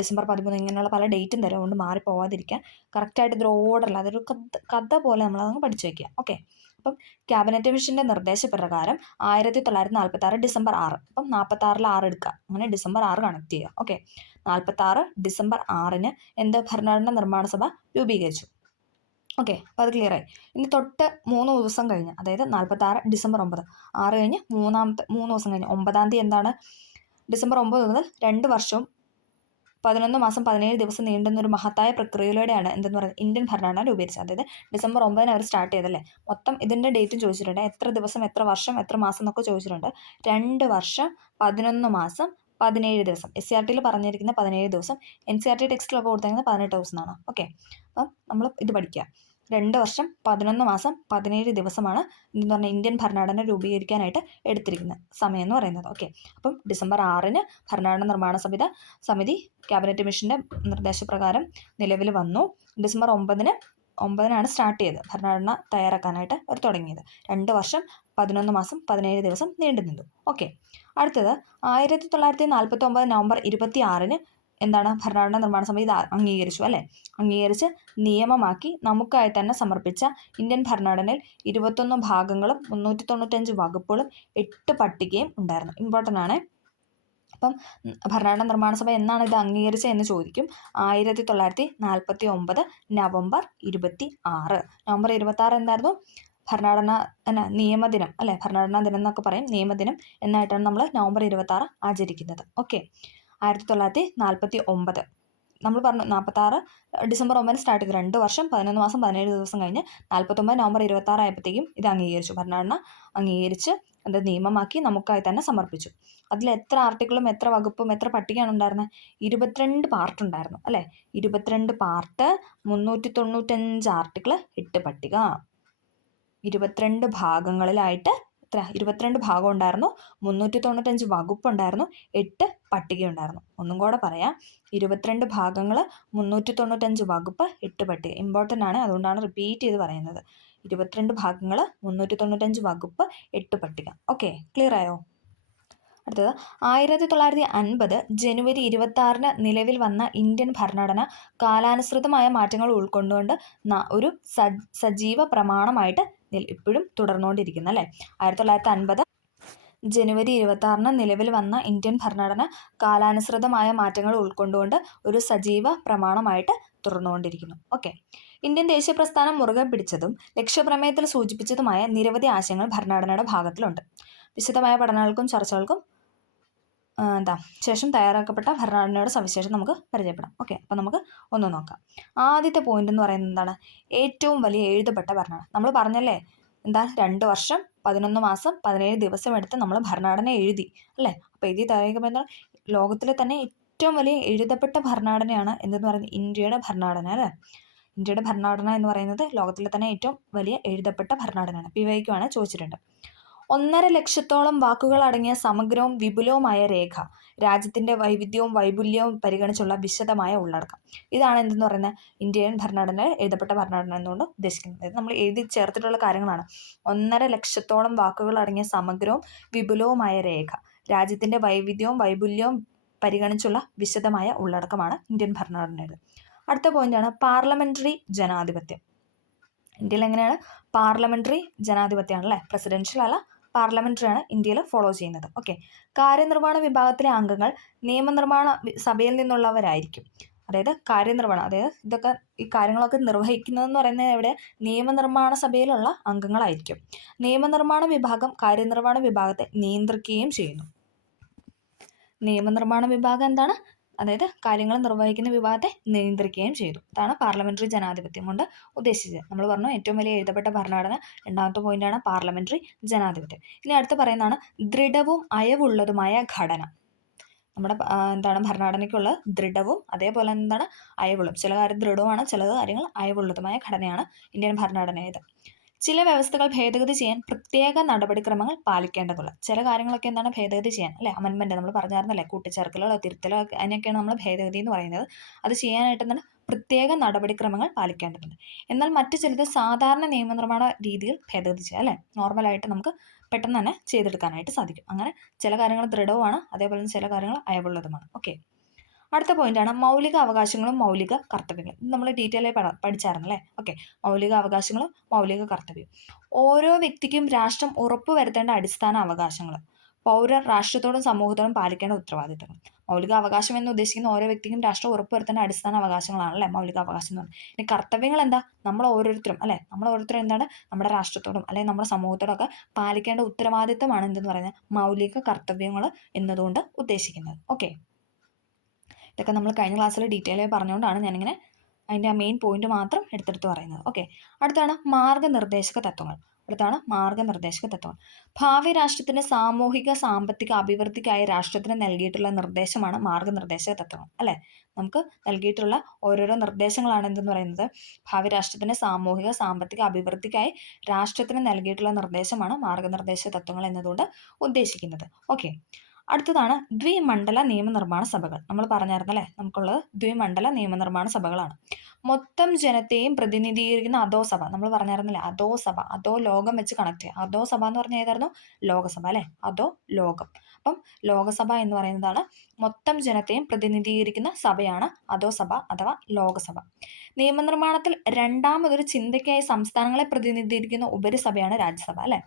ഡിസംബർ 13 ഇങ്ങനെയുള്ള പല ഡേറ്റും തരും. അതുകൊണ്ട് മാറിപ്പോവാതിരിക്കാൻ കറക്റ്റായിട്ട് ഇതൊരു ഓർഡറില്ല, അതൊരു കഥ പോലെ നമ്മളതങ്ങ് പഠിച്ചു വയ്ക്കുക. ഓക്കെ. അപ്പം ക്യാബിനറ്റ് മിഷന്റെ നിർദ്ദേശപ്രകാരം 1946 ഡിസംബർ 6, അപ്പം 46-ൽ 6 എടുക്കുക, അങ്ങനെ ഡിസംബർ 6 കണക്ട് ചെയ്യുക. ഓക്കെ. 46 ഡിസംബർ 6 ഭരണഘടനാ നിർമ്മാണ സഭ രൂപീകരിച്ചു. ഓക്കെ, അപ്പോൾ അത് ക്ലിയറായി. ഇനി തൊട്ട് 3 ദിവസം കഴിഞ്ഞ്, അതായത് 46 ഡിസംബർ 9, 6 കഴിഞ്ഞ് 3 ദിവസം കഴിഞ്ഞ് 9-ാം തീയതി എന്താണ്? ഡിസംബർ 9 മുതൽ 2 വർഷവും 11 മാസം 17 ദിവസം നീണ്ടുന്ന ഒരു മഹത്തായ പ്രക്രിയയിലൂടെയാണ് എന്തെന്ന് പറയുന്നത് ഇന്ത്യൻ ഭരണഘടന രൂപീകരിച്ചത്. അതായത് ഡിസംബർ 9 അവർ സ്റ്റാർട്ട് ചെയ്തല്ലേ. മൊത്തം ഇതിൻ്റെ ഡേറ്റും ചോദിച്ചിട്ടുണ്ട്, എത്ര ദിവസം, എത്ര വർഷം, എത്ര മാസം എന്നൊക്കെ ചോദിച്ചിട്ടുണ്ട്. 2 വർഷം 11 മാസം 17 ദിവസം. SCRT പറഞ്ഞിരിക്കുന്ന 17 ദിവസം, NCERT ടെക്സ്റ്റിലൊക്കെ കൊടുത്തിരിക്കുന്നത് 18 ദിവസം എന്നാണ്. ഓക്കെ, അപ്പം നമ്മൾ ഇത് പഠിക്കുക. 2 വർഷം 11 മാസം 17 ദിവസമാണ് എന്ന് പറഞ്ഞാൽ ഇന്ത്യൻ ഭരണഘടന രൂപീകരിക്കാനായിട്ട് എടുത്തിരിക്കുന്ന സമയം എന്ന് പറയുന്നത്. ഓക്കെ, അപ്പം ഡിസംബർ 6-ന് ഭരണഘടന നിർമ്മാണ സമിതി ക്യാബിനറ്റ് മിഷൻ്റെ നിർദ്ദേശപ്രകാരം നിലവിൽ വന്നു. ഡിസംബർ 9-നാണ് സ്റ്റാർട്ട് ചെയ്തത് ഭരണഘടന തയ്യാറാക്കാനായിട്ട് അവർ തുടങ്ങിയത്. 2 വർഷം 11 മാസം 17 ദിവസം നീണ്ടു നിന്നു. ഓക്കെ, അടുത്തത് 1949 നവംബർ 26-ന് എന്താണ് ഭരണഘടനാ നിർമ്മാണ സമിതി അംഗീകരിച്ചു അല്ലേ. അംഗീകരിച്ച് നിയമമാക്കി നമുക്കായി തന്നെ സമർപ്പിച്ച ഇന്ത്യൻ ഭരണഘടനയിൽ 21 ഭാഗങ്ങളും 395 വകുപ്പുകളും 8 പട്ടികയും ഉണ്ടായിരുന്നു. ഇമ്പോർട്ടൻ്റ് ആണ്. അപ്പം ഭരണഘടനാ നിർമ്മാണ സഭ എന്നാണ് ഇത് അംഗീകരിച്ചത് എന്ന് ചോദിക്കും. 1949 നവംബർ 26. നവംബർ 26 എന്തായിരുന്നു? ഭരണഘടന നിയമദിനം അല്ലേ, ഭരണഘടനാ ദിനം എന്നൊക്കെ പറയും, നിയമദിനം എന്നായിട്ടാണ് നമ്മൾ നവംബർ 26 ആചരിക്കുന്നത്. ഓക്കെ, 1949 നമ്മൾ പറഞ്ഞു 46 ഡിസംബർ 9 സ്റ്റാർട്ട് ചെയ്തു. 2 വർഷം 11 മാസം 17 ദിവസം കഴിഞ്ഞ് 49 നവംബർ 26 ആയപ്പോഴത്തേക്കും ഇത് അംഗീകരിച്ചു. ഭരണഘടന അംഗീകരിച്ച് അത് നിയമമാക്കി നമുക്കായി തന്നെ സമർപ്പിച്ചു. അതിൽ എത്ര ആർട്ടിക്കിളും എത്ര വകുപ്പും എത്ര പട്ടികയാണ് ഉണ്ടായിരുന്നത്? 22 പാർട്ട് ഉണ്ടായിരുന്നു അല്ലേ. 22 പാർട്ട്, 395 ആർട്ടിക്കിൾ, 8 പട്ടിക. 22 ഭാഗങ്ങളിലായിട്ട് 22 ഭാഗം ഉണ്ടായിരുന്നു, 395 വകുപ്പുണ്ടായിരുന്നു, 8 പട്ടിക ഉണ്ടായിരുന്നു. ഒന്നും കൂടെ പറയാം, 22 ഭാഗങ്ങൾ, 395 വകുപ്പ്, 8 പട്ടിക. ഇമ്പോർട്ടൻ്റ് ആണ്, അതുകൊണ്ടാണ് റിപ്പീറ്റ് ചെയ്ത് പറയുന്നത്. 22 ഭാഗങ്ങൾ, 395 വകുപ്പ്, 8 പട്ടിക. ഓക്കെ, ക്ലിയർ ആയോ? അടുത്തത് 1950 ജനുവരി 26-ന് നിലവിൽ വന്ന ഇന്ത്യൻ ഭരണഘടന കാലാനുസൃതമായ മാറ്റങ്ങൾ ഉൾക്കൊണ്ടുകൊണ്ട് ഒരു സജീവ പ്രമാണമായിട്ട് ഇപ്പോഴും തുടർന്നുകൊണ്ടിരിക്കുന്നു അല്ലേ. 1950 ജനുവരി 26-ന് നിലവിൽ വന്ന ഇന്ത്യൻ ഭരണഘടന കാലാനുസൃതമായ മാറ്റങ്ങൾ ഉൾക്കൊണ്ടുകൊണ്ട് ഒരു സജീവ പ്രമാണമായിട്ട് തുടർന്നുകൊണ്ടിരിക്കുന്നു. ഓക്കെ, ഇന്ത്യൻ ദേശീയ പ്രസ്ഥാനം മുറുകെ പിടിച്ചതും ലക്ഷ്യപ്രമേയത്തിൽ സൂചിപ്പിച്ചതുമായ നിരവധി ആശയങ്ങൾ ഭരണഘടനയുടെ ഭാഗത്തിലുണ്ട്. വിശദമായ പഠനങ്ങൾക്കും ചർച്ചകൾക്കും ശേഷം തയ്യാറാക്കപ്പെട്ട ഭരണഘടനയുടെ സവിശേഷത നമുക്ക് പരിചയപ്പെടാം. ഓക്കെ, അപ്പം നമുക്ക് ഒന്ന് നോക്കാം. ആദ്യത്തെ പോയിന്റ് എന്ന് പറയുന്നത് എന്താണ്? ഏറ്റവും വലിയ എഴുതപ്പെട്ട ഭരണഘടന. നമ്മൾ പറഞ്ഞല്ലേ, എന്താ, 2 വർഷം 11 മാസം 17 ദിവസം എടുത്ത് നമ്മൾ ഭരണഘടന എഴുതി അല്ലേ. അപ്പോൾ എഴുതി തയ്യാറാക്കുമ്പോൾ ലോകത്തിലെ തന്നെ ഏറ്റവും വലിയ എഴുതപ്പെട്ട ഭരണഘടനയാണ് എന്തെന്ന് പറയുന്നത് ഇന്ത്യയുടെ ഭരണഘടന അല്ലേ. ഇന്ത്യയുടെ ഭരണഘടന എന്ന് പറയുന്നത് ലോകത്തിലെ തന്നെ ഏറ്റവും വലിയ എഴുതപ്പെട്ട ഭരണഘടനയാണ്. PYQ ആണ്, ചോദിച്ചിട്ടുണ്ട്. 1.5 ലക്ഷത്തോളം വാക്കുകൾ അടങ്ങിയ സമഗ്രവും വിപുലവുമായ രേഖ, രാജ്യത്തിൻ്റെ വൈവിധ്യവും വൈപുല്യവും പരിഗണിച്ചുള്ള വിശദമായ ഉള്ളടക്കം. ഇതാണ് എന്തെന്ന് പറയുന്നത് ഇന്ത്യൻ ഭരണഘടന എഴുതപ്പെട്ട ഭരണഘടന എന്നുകൊണ്ട് ഉദ്ദേശിക്കുന്നത്. നമ്മൾ എഴുതി ചേർത്തിട്ടുള്ള കാര്യങ്ങളാണ്. 1.5 ലക്ഷത്തോളം വാക്കുകൾ അടങ്ങിയ സമഗ്രവും വിപുലവുമായ രേഖ, രാജ്യത്തിൻ്റെ വൈവിധ്യവും വൈപുല്യവും പരിഗണിച്ചുള്ള വിശദമായ ഉള്ളടക്കമാണ് ഇന്ത്യൻ ഭരണഘടനയുടെ. അടുത്ത പോയിന്റാണ് പാർലമെന്ററി ജനാധിപത്യം. ഇന്ത്യയിൽ എങ്ങനെയാണ്? പാർലമെന്ററി ജനാധിപത്യമാണല്ലേ, പ്രസിഡൻഷ്യൽ അല്ല, പാർലമെന്ററി ആണ് ഇന്ത്യയിൽ ഫോളോ ചെയ്യുന്നത്. ഓക്കെ, കാര്യനിർവഹണ വിഭാഗത്തിലെ അംഗങ്ങൾ നിയമനിർമ്മാണ സഭയിൽ നിന്നുള്ളവരായിരിക്കും. അതായത് കാര്യനിർവഹണം, അതായത് ഈ കാര്യങ്ങളൊക്കെ നിർവഹിക്കുന്നതെന്ന് പറയുന്നത് ഇവിടെ നിയമനിർമ്മാണ സഭയിലുള്ള അംഗങ്ങളായിരിക്കും. നിയമനിർമ്മാണ വിഭാഗം കാര്യനിർവഹണ വിഭാഗത്തെ നിയന്ത്രിക്കുകയും ചെയ്യുന്നു. നിയമനിർമ്മാണ വിഭാഗം എന്താണ്? അതായത് കാര്യങ്ങൾ നിർവഹിക്കുന്ന വിഭാഗത്തെ നിയന്ത്രിക്കുകയും ചെയ്തു. അതാണ് പാർലമെന്ററി ജനാധിപത്യം കൊണ്ട് ഉദ്ദേശിച്ചത്. നമ്മൾ പറഞ്ഞു ഏറ്റവും വലിയ എഴുതപ്പെട്ട ഭരണഘടന. രണ്ടാമത്തെ പോയിന്റാണ് പാർലമെന്ററി ജനാധിപത്യം. ഇനി അടുത്ത് പറയുന്നതാണ് ദൃഢവും അയവുള്ളതുമായ ഘടന. നമ്മുടെ ഭരണഘടനയ്ക്കുള്ള ദൃഢവും അതേപോലെ എന്താണ് അയവുള്ളതും. ചില കാര്യം ദൃഢവുമാണ്, ചില കാര്യങ്ങൾ അയവുള്ളതുമായ ഘടനയാണ് ഇന്ത്യൻ ഭരണഘടനയത്. ചില വ്യവസ്ഥകൾ ഭേദഗതി ചെയ്യാൻ പ്രത്യേക നടപടിക്രമങ്ങൾ പാലിക്കേണ്ടതുള്ള ചില കാര്യങ്ങളൊക്കെ എന്താണ് ഭേദഗതി ചെയ്യാൻ അല്ലെ. അമെൻമെന്റ് നമ്മൾ പറഞ്ഞായിരുന്നല്ലേ, കൂട്ടിച്ചേർക്കലോ തിരുത്തലോ അതിനൊക്കെയാണ് നമ്മൾ ഭേദഗതി എന്ന് പറയുന്നത്. അത് ചെയ്യാനായിട്ട് എന്താണ് പ്രത്യേക നടപടിക്രമങ്ങൾ പാലിക്കേണ്ടതുണ്ട്. എന്നാൽ മറ്റു ചിലത് സാധാരണ നിയമനിർമ്മാണ രീതിയിൽ ഭേദഗതി ചെയ്യാം അല്ലേ. നോർമലായിട്ട് നമുക്ക് പെട്ടെന്ന് തന്നെ ചെയ്തെടുക്കാനായിട്ട് സാധിക്കും. അങ്ങനെ ചില കാര്യങ്ങൾ ദൃഢവുമാണ്, അതേപോലെ തന്നെ ചില കാര്യങ്ങൾ അയവുള്ളതുമാണ്. ഓക്കെ, അടുത്ത പോയിന്റാണ് മൗലിക അവകാശങ്ങളും മൗലിക കർത്തവ്യങ്ങളും. ഇത് നമ്മൾ ഡീറ്റെയിൽ ആയി പഠിച്ചായിരുന്നല്ലേ. ഓക്കെ, മൗലിക അവകാശങ്ങളും മൗലിക കർത്തവ്യവും. ഓരോ വ്യക്തിക്കും രാഷ്ട്രം ഉറപ്പുവരുത്തേണ്ട അടിസ്ഥാന അവകാശങ്ങൾ. പൗരർ രാഷ്ട്രത്തോടും സമൂഹത്തോടും പാലിക്കേണ്ട ഉത്തരവാദിത്തങ്ങൾ. മൗലിക അവകാശം എന്ന് ഉദ്ദേശിക്കുന്ന ഓരോ വ്യക്തിക്കും രാഷ്ട്രം ഉറപ്പുവരുത്തേണ്ട അടിസ്ഥാന അവകാശങ്ങളാണല്ലേ മൗലിക അവകാശം എന്ന് പറയുന്നത്. ഇനി കർത്തവ്യങ്ങൾ എന്താ? നമ്മൾ ഓരോരുത്തരും എന്താണ് നമ്മുടെ രാഷ്ട്രത്തോടും അല്ലെങ്കിൽ നമ്മുടെ സമൂഹത്തോടും ഒക്കെ പാലിക്കേണ്ട ഉത്തരവാദിത്തമാണ് എന്തെന്ന് പറയുന്നത് മൗലിക കർത്തവ്യങ്ങൾ എന്നതുകൊണ്ട് ഉദ്ദേശിക്കുന്നത്. ഓക്കെ, ഇതൊക്കെ നമ്മൾ കഴിഞ്ഞ ക്ലാസ്സിൽ ഡീറ്റെയിൽ ആയി പറഞ്ഞുകൊണ്ടാണ് ഞാനിങ്ങനെ അതിൻ്റെ ആ മെയിൻ പോയിന്റ് മാത്രം എടുത്തെടുത്ത് പറയുന്നത്. ഓക്കെ, അടുത്താണ് മാർഗനിർദ്ദേശക തത്വങ്ങൾ. ഭാവി രാഷ്ട്രത്തിന്റെ സാമൂഹിക സാമ്പത്തിക അഭിവൃദ്ധിക്കായി രാഷ്ട്രത്തിന് നൽകിയിട്ടുള്ള നിർദ്ദേശമാണ് മാർഗനിർദ്ദേശക തത്വങ്ങൾ. അല്ലെ, നമുക്ക് നൽകിയിട്ടുള്ള ഓരോരോ നിർദ്ദേശങ്ങളാണ് എന്തെന്ന് പറയുന്നത് ഭാവി രാഷ്ട്രത്തിന്റെ സാമൂഹിക സാമ്പത്തിക അഭിവൃദ്ധിക്കായി രാഷ്ട്രത്തിന് നൽകിയിട്ടുള്ള നിർദ്ദേശമാണ് മാർഗനിർദ്ദേശക തത്വങ്ങൾ എന്നതുകൊണ്ട് ഉദ്ദേശിക്കുന്നത്. ഓക്കെ, അടുത്തതാണ് ദ്വിമണ്ഡല നിയമനിർമ്മാണ സഭകൾ. നമ്മൾ പറഞ്ഞായിരുന്നല്ലേ, നമുക്കുള്ളത് ദ്വിമണ്ഡല നിയമനിർമ്മാണ സഭകളാണ്. മൊത്തം ജനത്തെയും പ്രതിനിധീകരിക്കുന്ന അധോസഭ. നമ്മൾ പറഞ്ഞായിരുന്നില്ലേ അധോസഭ, അധോ ലോകം വെച്ച് കണക്ട് ചെയ്യുക. അധോസഭ എന്ന് പറഞ്ഞാൽ ഏതായിരുന്നു? ലോകസഭ അല്ലെ, അധോ ലോകം. അപ്പം ലോകസഭ എന്ന് പറയുന്നതാണ് മൊത്തം ജനത്തെയും പ്രതിനിധീകരിക്കുന്ന സഭയാണ് അധോസഭ അഥവാ ലോകസഭ. നിയമനിർമ്മാണത്തിൽ രണ്ടാമതൊരു ചിന്തയ്ക്കായി സംസ്ഥാനങ്ങളെ പ്രതിനിധീകരിക്കുന്ന ഉപരിസഭയാണ് രാജ്യസഭ. അല്ലെ,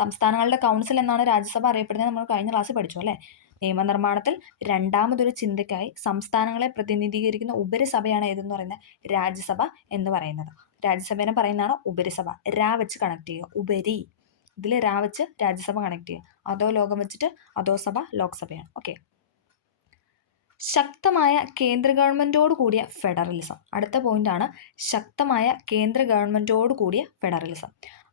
സംസ്ഥാനങ്ങളുടെ കൗൺസിൽ എന്നാണ് രാജ്യസഭ അറിയപ്പെടുന്നത്. നമ്മൾ കഴിഞ്ഞ ക്ലാസ്സിൽ പഠിച്ചു അല്ലെ. നിയമനിർമ്മാണത്തിൽ രണ്ടാമതൊരു ചിന്തയ്ക്കായി സംസ്ഥാനങ്ങളെ പ്രതിനിധീകരിക്കുന്ന ഉപരിസഭയാണ് ഏതെന്ന് പറയുന്നത് രാജ്യസഭ എന്ന് പറയുന്നത്. രാജ്യസഭേനെ പറയുന്നതാണ് ഉപരിസഭ. രാ വെച്ച് കണക്ട് ചെയ്യുക, ഉപരി. ഇതിൽ രാ വെച്ച് രാജ്യസഭ കണക്ട് ചെയ്യുക. അധോ ലോകം വെച്ചിട്ട് അധോസഭ ലോക്സഭയാണ്. ഓക്കെ, ശക്തമായ കേന്ദ്ര ഗവൺമെന്റോട് കൂടിയ ഫെഡറലിസം. അടുത്ത പോയിന്റാണ് ശക്തമായ കേന്ദ്ര ഗവൺമെന്റോട് കൂടിയ ഫെഡറലിസം.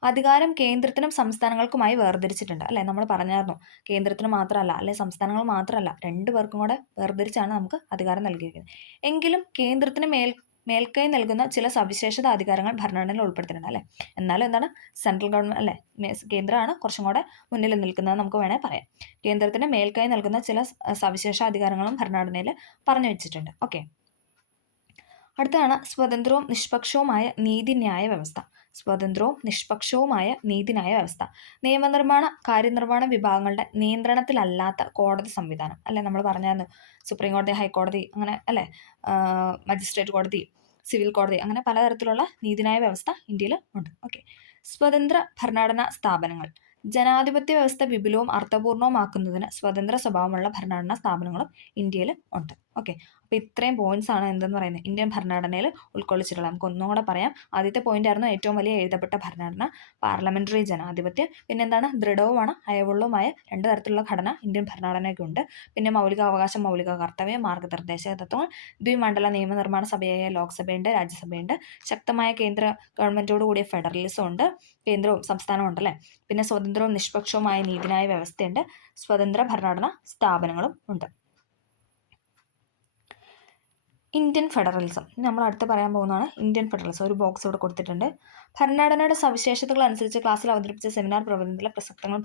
അധികാരം കേന്ദ്രത്തിനും സംസ്ഥാനങ്ങൾക്കുമായി വേർതിരിച്ചിട്ടുണ്ട്. അല്ലെ, നമ്മൾ പറഞ്ഞായിരുന്നു കേന്ദ്രത്തിന് മാത്രമല്ല അല്ലെ സംസ്ഥാനങ്ങൾ മാത്രമല്ല രണ്ടു പേർക്കും കൂടെ വേർതിരിച്ചാണ് നമുക്ക് അധികാരം നൽകിയിരിക്കുന്നത്. എങ്കിലും കേന്ദ്രത്തിന് മേൽക്കൈ നൽകുന്ന ചില സവിശേഷത അധികാരങ്ങൾ ഭരണഘടനയിൽ ഉൾപ്പെടുത്തിയിട്ടുണ്ട്. അല്ലെ, എന്നാലും എന്താണ് സെൻട്രൽ ഗവൺമെന്റ് അല്ലെ കേന്ദ്രമാണ് കുറച്ചും കൂടെ മുന്നിൽ നിൽക്കുന്നത് നമുക്ക് വേണേൽ പറയാം. കേന്ദ്രത്തിന് മേൽക്കൈ നൽകുന്ന ചില സവിശേഷ അധികാരങ്ങളും ഭരണഘടനയിൽ പറഞ്ഞു വെച്ചിട്ടുണ്ട്. ഓക്കെ, അടുത്തതാണ് സ്വതന്ത്രവും നിഷ്പക്ഷവുമായ നീതിന്യായ വ്യവസ്ഥ. നിയമനിർമ്മാണ കാര്യനിർവ്വഹണ വിഭാഗങ്ങളുടെ നിയന്ത്രണത്തിലല്ലാത്ത കോടതി സംവിധാനം. അല്ലെ, നമ്മൾ പറഞ്ഞായിരുന്നു സുപ്രീം കോടതി, ഹൈക്കോടതി, അങ്ങനെ അല്ലെ മജിസ്ട്രേറ്റ് കോടതി, സിവിൽ കോടതി, അങ്ങനെ പലതരത്തിലുള്ള നീതിന്യായ വ്യവസ്ഥ ഇന്ത്യയിൽ ഉണ്ട്. ഓക്കെ, സ്വതന്ത്ര ഭരണഘടനാ സ്ഥാപനങ്ങൾ. ജനാധിപത്യ വ്യവസ്ഥ വിപുലവും അർത്ഥപൂർണവുമാക്കുന്നതിന് സ്വതന്ത്ര സ്വഭാവമുള്ള ഭരണഘടനാ സ്ഥാപനങ്ങളും ഇന്ത്യയിൽ ഉണ്ട്. ഓക്കെ, അപ്പോൾ ഇത്രയും പോയിന്റ്സ് ആണ് എന്തെന്ന് പറയുന്നത് ഇന്ത്യൻ ഭരണഘടനയിൽ ഉൾക്കൊള്ളിച്ചിട്ടുള്ളത്. നമുക്ക് ഒന്നും കൂടെ പറയാം. ആദ്യത്തെ പോയിന്റ് ആയിരുന്നു ഏറ്റവും വലിയ എഴുതപ്പെട്ട ഭരണഘടന, പാർലമെന്ററി ജനാധിപത്യം. പിന്നെ എന്താണ് ദൃഢവുമാണ് അയവുള്ളതുമായ രണ്ട് തരത്തിലുള്ള ഘടന ഇന്ത്യൻ ഭരണഘടനയ്ക്കുണ്ട്. പിന്നെ മൗലിക അവകാശം, മൗലിക കർത്തവ്യം, മാർഗനിർദ്ദേശക തത്വങ്ങൾ, ദ്വിമണ്ഡല നിയമനിർമ്മാണ സഭയായ ലോക്സഭയുണ്ട്, രാജ്യസഭയുണ്ട്, ശക്തമായ കേന്ദ്ര ഗവൺമെന്റോട് കൂടിയ ഫെഡറലിസം ഉണ്ട്, കേന്ദ്രവും സംസ്ഥാനവും ഉണ്ടല്ലേ, പിന്നെ സ്വതന്ത്രവും നിഷ്പക്ഷവുമായ നീതിന്യായ വ്യവസ്ഥയുണ്ട്, സ്വതന്ത്ര ഭരണഘടനാ സ്ഥാപനങ്ങളും ഉണ്ട്. ഇന്ത്യൻ ഫെഡറലിസം നമ്മൾ അടുത്ത് പറയാൻ പോകുന്നതാണ് ഇന്ത്യൻ ഫെഡറലിസം. ഒരു ബോക്സ് ഇവിടെ കൊടുത്തിട്ടുണ്ട്. ഭരണഘടനയുടെ സവിശേഷതകൾ അനുസരിച്ച് ക്ലാസ്സിൽ അവതരിപ്പിച്ച സെമിനാർ പ്രബന്ധത്തിലെ പ്രസക്തങ്ങൾ.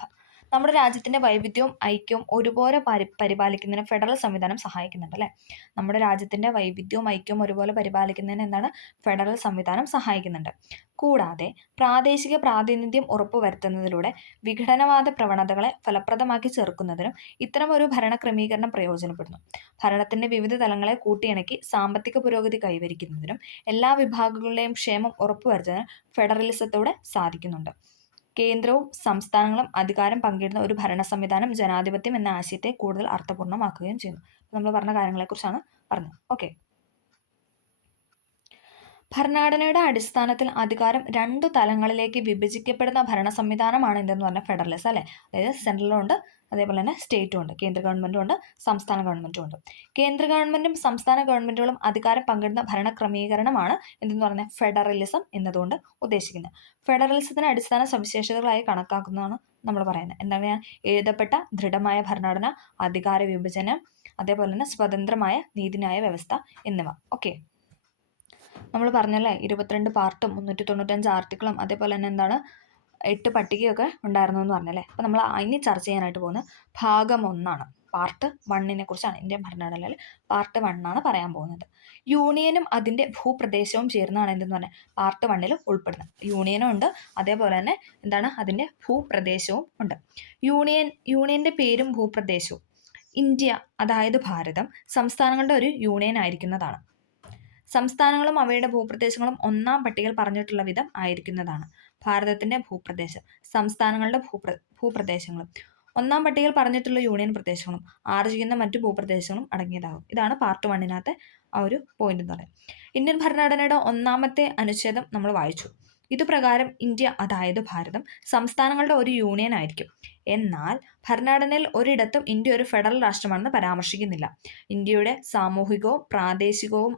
നമ്മുടെ രാജ്യത്തിന്റെ വൈവിധ്യവും ഐക്യവും ഒരുപോലെ പരിപാലിക്കുന്നതിന് ഫെഡറൽ സംവിധാനം സഹായിക്കുന്നുണ്ട്. അല്ലെ, നമ്മുടെ രാജ്യത്തിന്റെ വൈവിധ്യവും ഐക്യവും ഒരുപോലെ പരിപാലിക്കുന്നതിന് എന്താണ് ഫെഡറൽ സംവിധാനം സഹായിക്കുന്നുണ്ട്. കൂടാതെ പ്രാദേശിക പ്രാതിനിധ്യം ഉറപ്പുവരുത്തുന്നതിലൂടെ വിഘടനവാദ പ്രവണതകളെ ഫലപ്രദമാക്കി ചെറുക്കുന്നതിനും ഇത്തരം ഒരു ഭരണ ക്രമീകരണം പ്രയോജനപ്പെടുന്നു. ഭരണത്തിന്റെ വിവിധ തലങ്ങളെ കൂട്ടിയിണക്കി സാമ്പത്തിക പുരോഗതി കൈവരിക്കുന്നതിനും എല്ലാ വിഭാഗങ്ങളുടെയും ക്ഷേമം ഉറപ്പുവരുത്തുന്നതിനും ഫെഡറലിസത്തോടെ സാധിക്കുന്നുണ്ട്. കേന്ദ്രവും സംസ്ഥാനങ്ങളും അധികാരം പങ്കിടുന്ന ഒരു ഭരണ സംവിധാനം ജനാധിപത്യം എന്ന ആശയത്തെ കൂടുതൽ അർത്ഥപൂർണ്ണമാക്കുകയും ചെയ്യുന്നു. നമ്മൾ പറഞ്ഞ കാര്യങ്ങളെക്കുറിച്ചാണ് പറഞ്ഞത്. ഓക്കെ, ഭരണഘടനയുടെ അടിസ്ഥാനത്തിൽ അധികാരം രണ്ടു തലങ്ങളിലേക്ക് വിഭജിക്കപ്പെടുന്ന ഭരണ സംവിധാനമാണ് എന്തെന്ന് പറഞ്ഞാൽ ഫെഡറലിസം. അല്ലെ, അതായത് സെൻട്രലും ഉണ്ട്, അതേപോലെ തന്നെ സ്റ്റേറ്റും ഉണ്ട്, കേന്ദ്ര ഗവൺമെന്റും ഉണ്ട്, സംസ്ഥാന ഗവൺമെന്റും ഉണ്ട്. കേന്ദ്ര ഗവൺമെന്റും സംസ്ഥാന ഗവൺമെന്റുകളും അധികാരം പങ്കിടുന്ന ഭരണ ക്രമീകരണമാണ് എന്തെന്ന് പറഞ്ഞാൽ ഫെഡറലിസം എന്നതുകൊണ്ട് ഉദ്ദേശിക്കുന്നത്. ഫെഡറലിസത്തിന് അടിസ്ഥാന സവിശേഷതകളായി കണക്കാക്കുന്നതാണ് നമ്മൾ പറയുന്നത്. എന്താണ്? എഴുതപ്പെട്ട ദൃഢമായ ഭരണഘടന, അധികാര വിഭജനം, അതേപോലെ തന്നെ സ്വതന്ത്രമായ നീതിന്യായ വ്യവസ്ഥ എന്നിവ. ഓക്കെ, നമ്മൾ പറഞ്ഞല്ലേ 22 പാർട്ടും 395 ആർട്ടിക്കിളും അതേപോലെ തന്നെ എന്താണ് 8 പട്ടികയൊക്കെ ഉണ്ടായിരുന്നു എന്ന് പറഞ്ഞല്ലേ. അപ്പോൾ നമ്മൾ ഇനി ചർച്ച ചെയ്യാനായിട്ട് പോകുന്നത് ഭാഗം 1 പാർട്ട് 1 കുറിച്ചാണ്. ഇന്ത്യൻ ഭരണഘടനയിൽ പാർട്ട് 1 ആണ് പറയാൻ പോകുന്നത്. യൂണിയനും അതിൻ്റെ ഭൂപ്രദേശവും ചേർന്നാണ് എന്തെന്ന് പറഞ്ഞാൽ പാർട്ട് 1 ഉൾപ്പെടുന്നത്. യൂണിയനും ഉണ്ട്, അതേപോലെ തന്നെ എന്താണ് അതിൻ്റെ ഭൂപ്രദേശവും ഉണ്ട്. യൂണിയന്റെ പേരും ഭൂപ്രദേശവും. ഇന്ത്യ അതായത് ഭാരതം സംസ്ഥാനങ്ങളുടെ ഒരു യൂണിയൻ ആയിരിക്കുന്നതാണ്. സംസ്ഥാനങ്ങളും അവയുടെ ഭൂപ്രദേശങ്ങളും 1-ാം പട്ടികയിൽ പറഞ്ഞിട്ടുള്ള വിധം ആയിരിക്കുന്നതാണ്. ഭാരതത്തിന്റെ ഭൂപ്രദേശം, സംസ്ഥാനങ്ങളുടെ ഭൂപ്രദേശങ്ങളും ഒന്നാം പട്ടികയിൽ പറഞ്ഞിട്ടുള്ള യൂണിയൻ പ്രദേശങ്ങളും 6 ചെയ്യുന്ന മറ്റു ഭൂപ്രദേശങ്ങളും അടങ്ങിയതാകും. ഇതാണ് പാർട്ട് 1 ആ ഒരു പോയിന്റ് എന്ന് പറയുന്നത്. ഇന്ത്യൻ ഭരണഘടനയുടെ 1-ാമത്തെ അനുച്ഛേദം നമ്മൾ വായിച്ചു. ഇതുപ്രകാരം ഇന്ത്യ, അതായത് ഭാരതം, സംസ്ഥാനങ്ങളുടെ ഒരു യൂണിയൻ ആയിരിക്കും. എന്നാൽ ഭരണഘടനയിൽ ഒരിടത്തും ഇന്ത്യ ഒരു ഫെഡറൽ രാഷ്ട്രമാണെന്ന് പരാമർശിക്കുന്നില്ല. ഇന്ത്യയുടെ സാമൂഹികവും പ്രാദേശികവും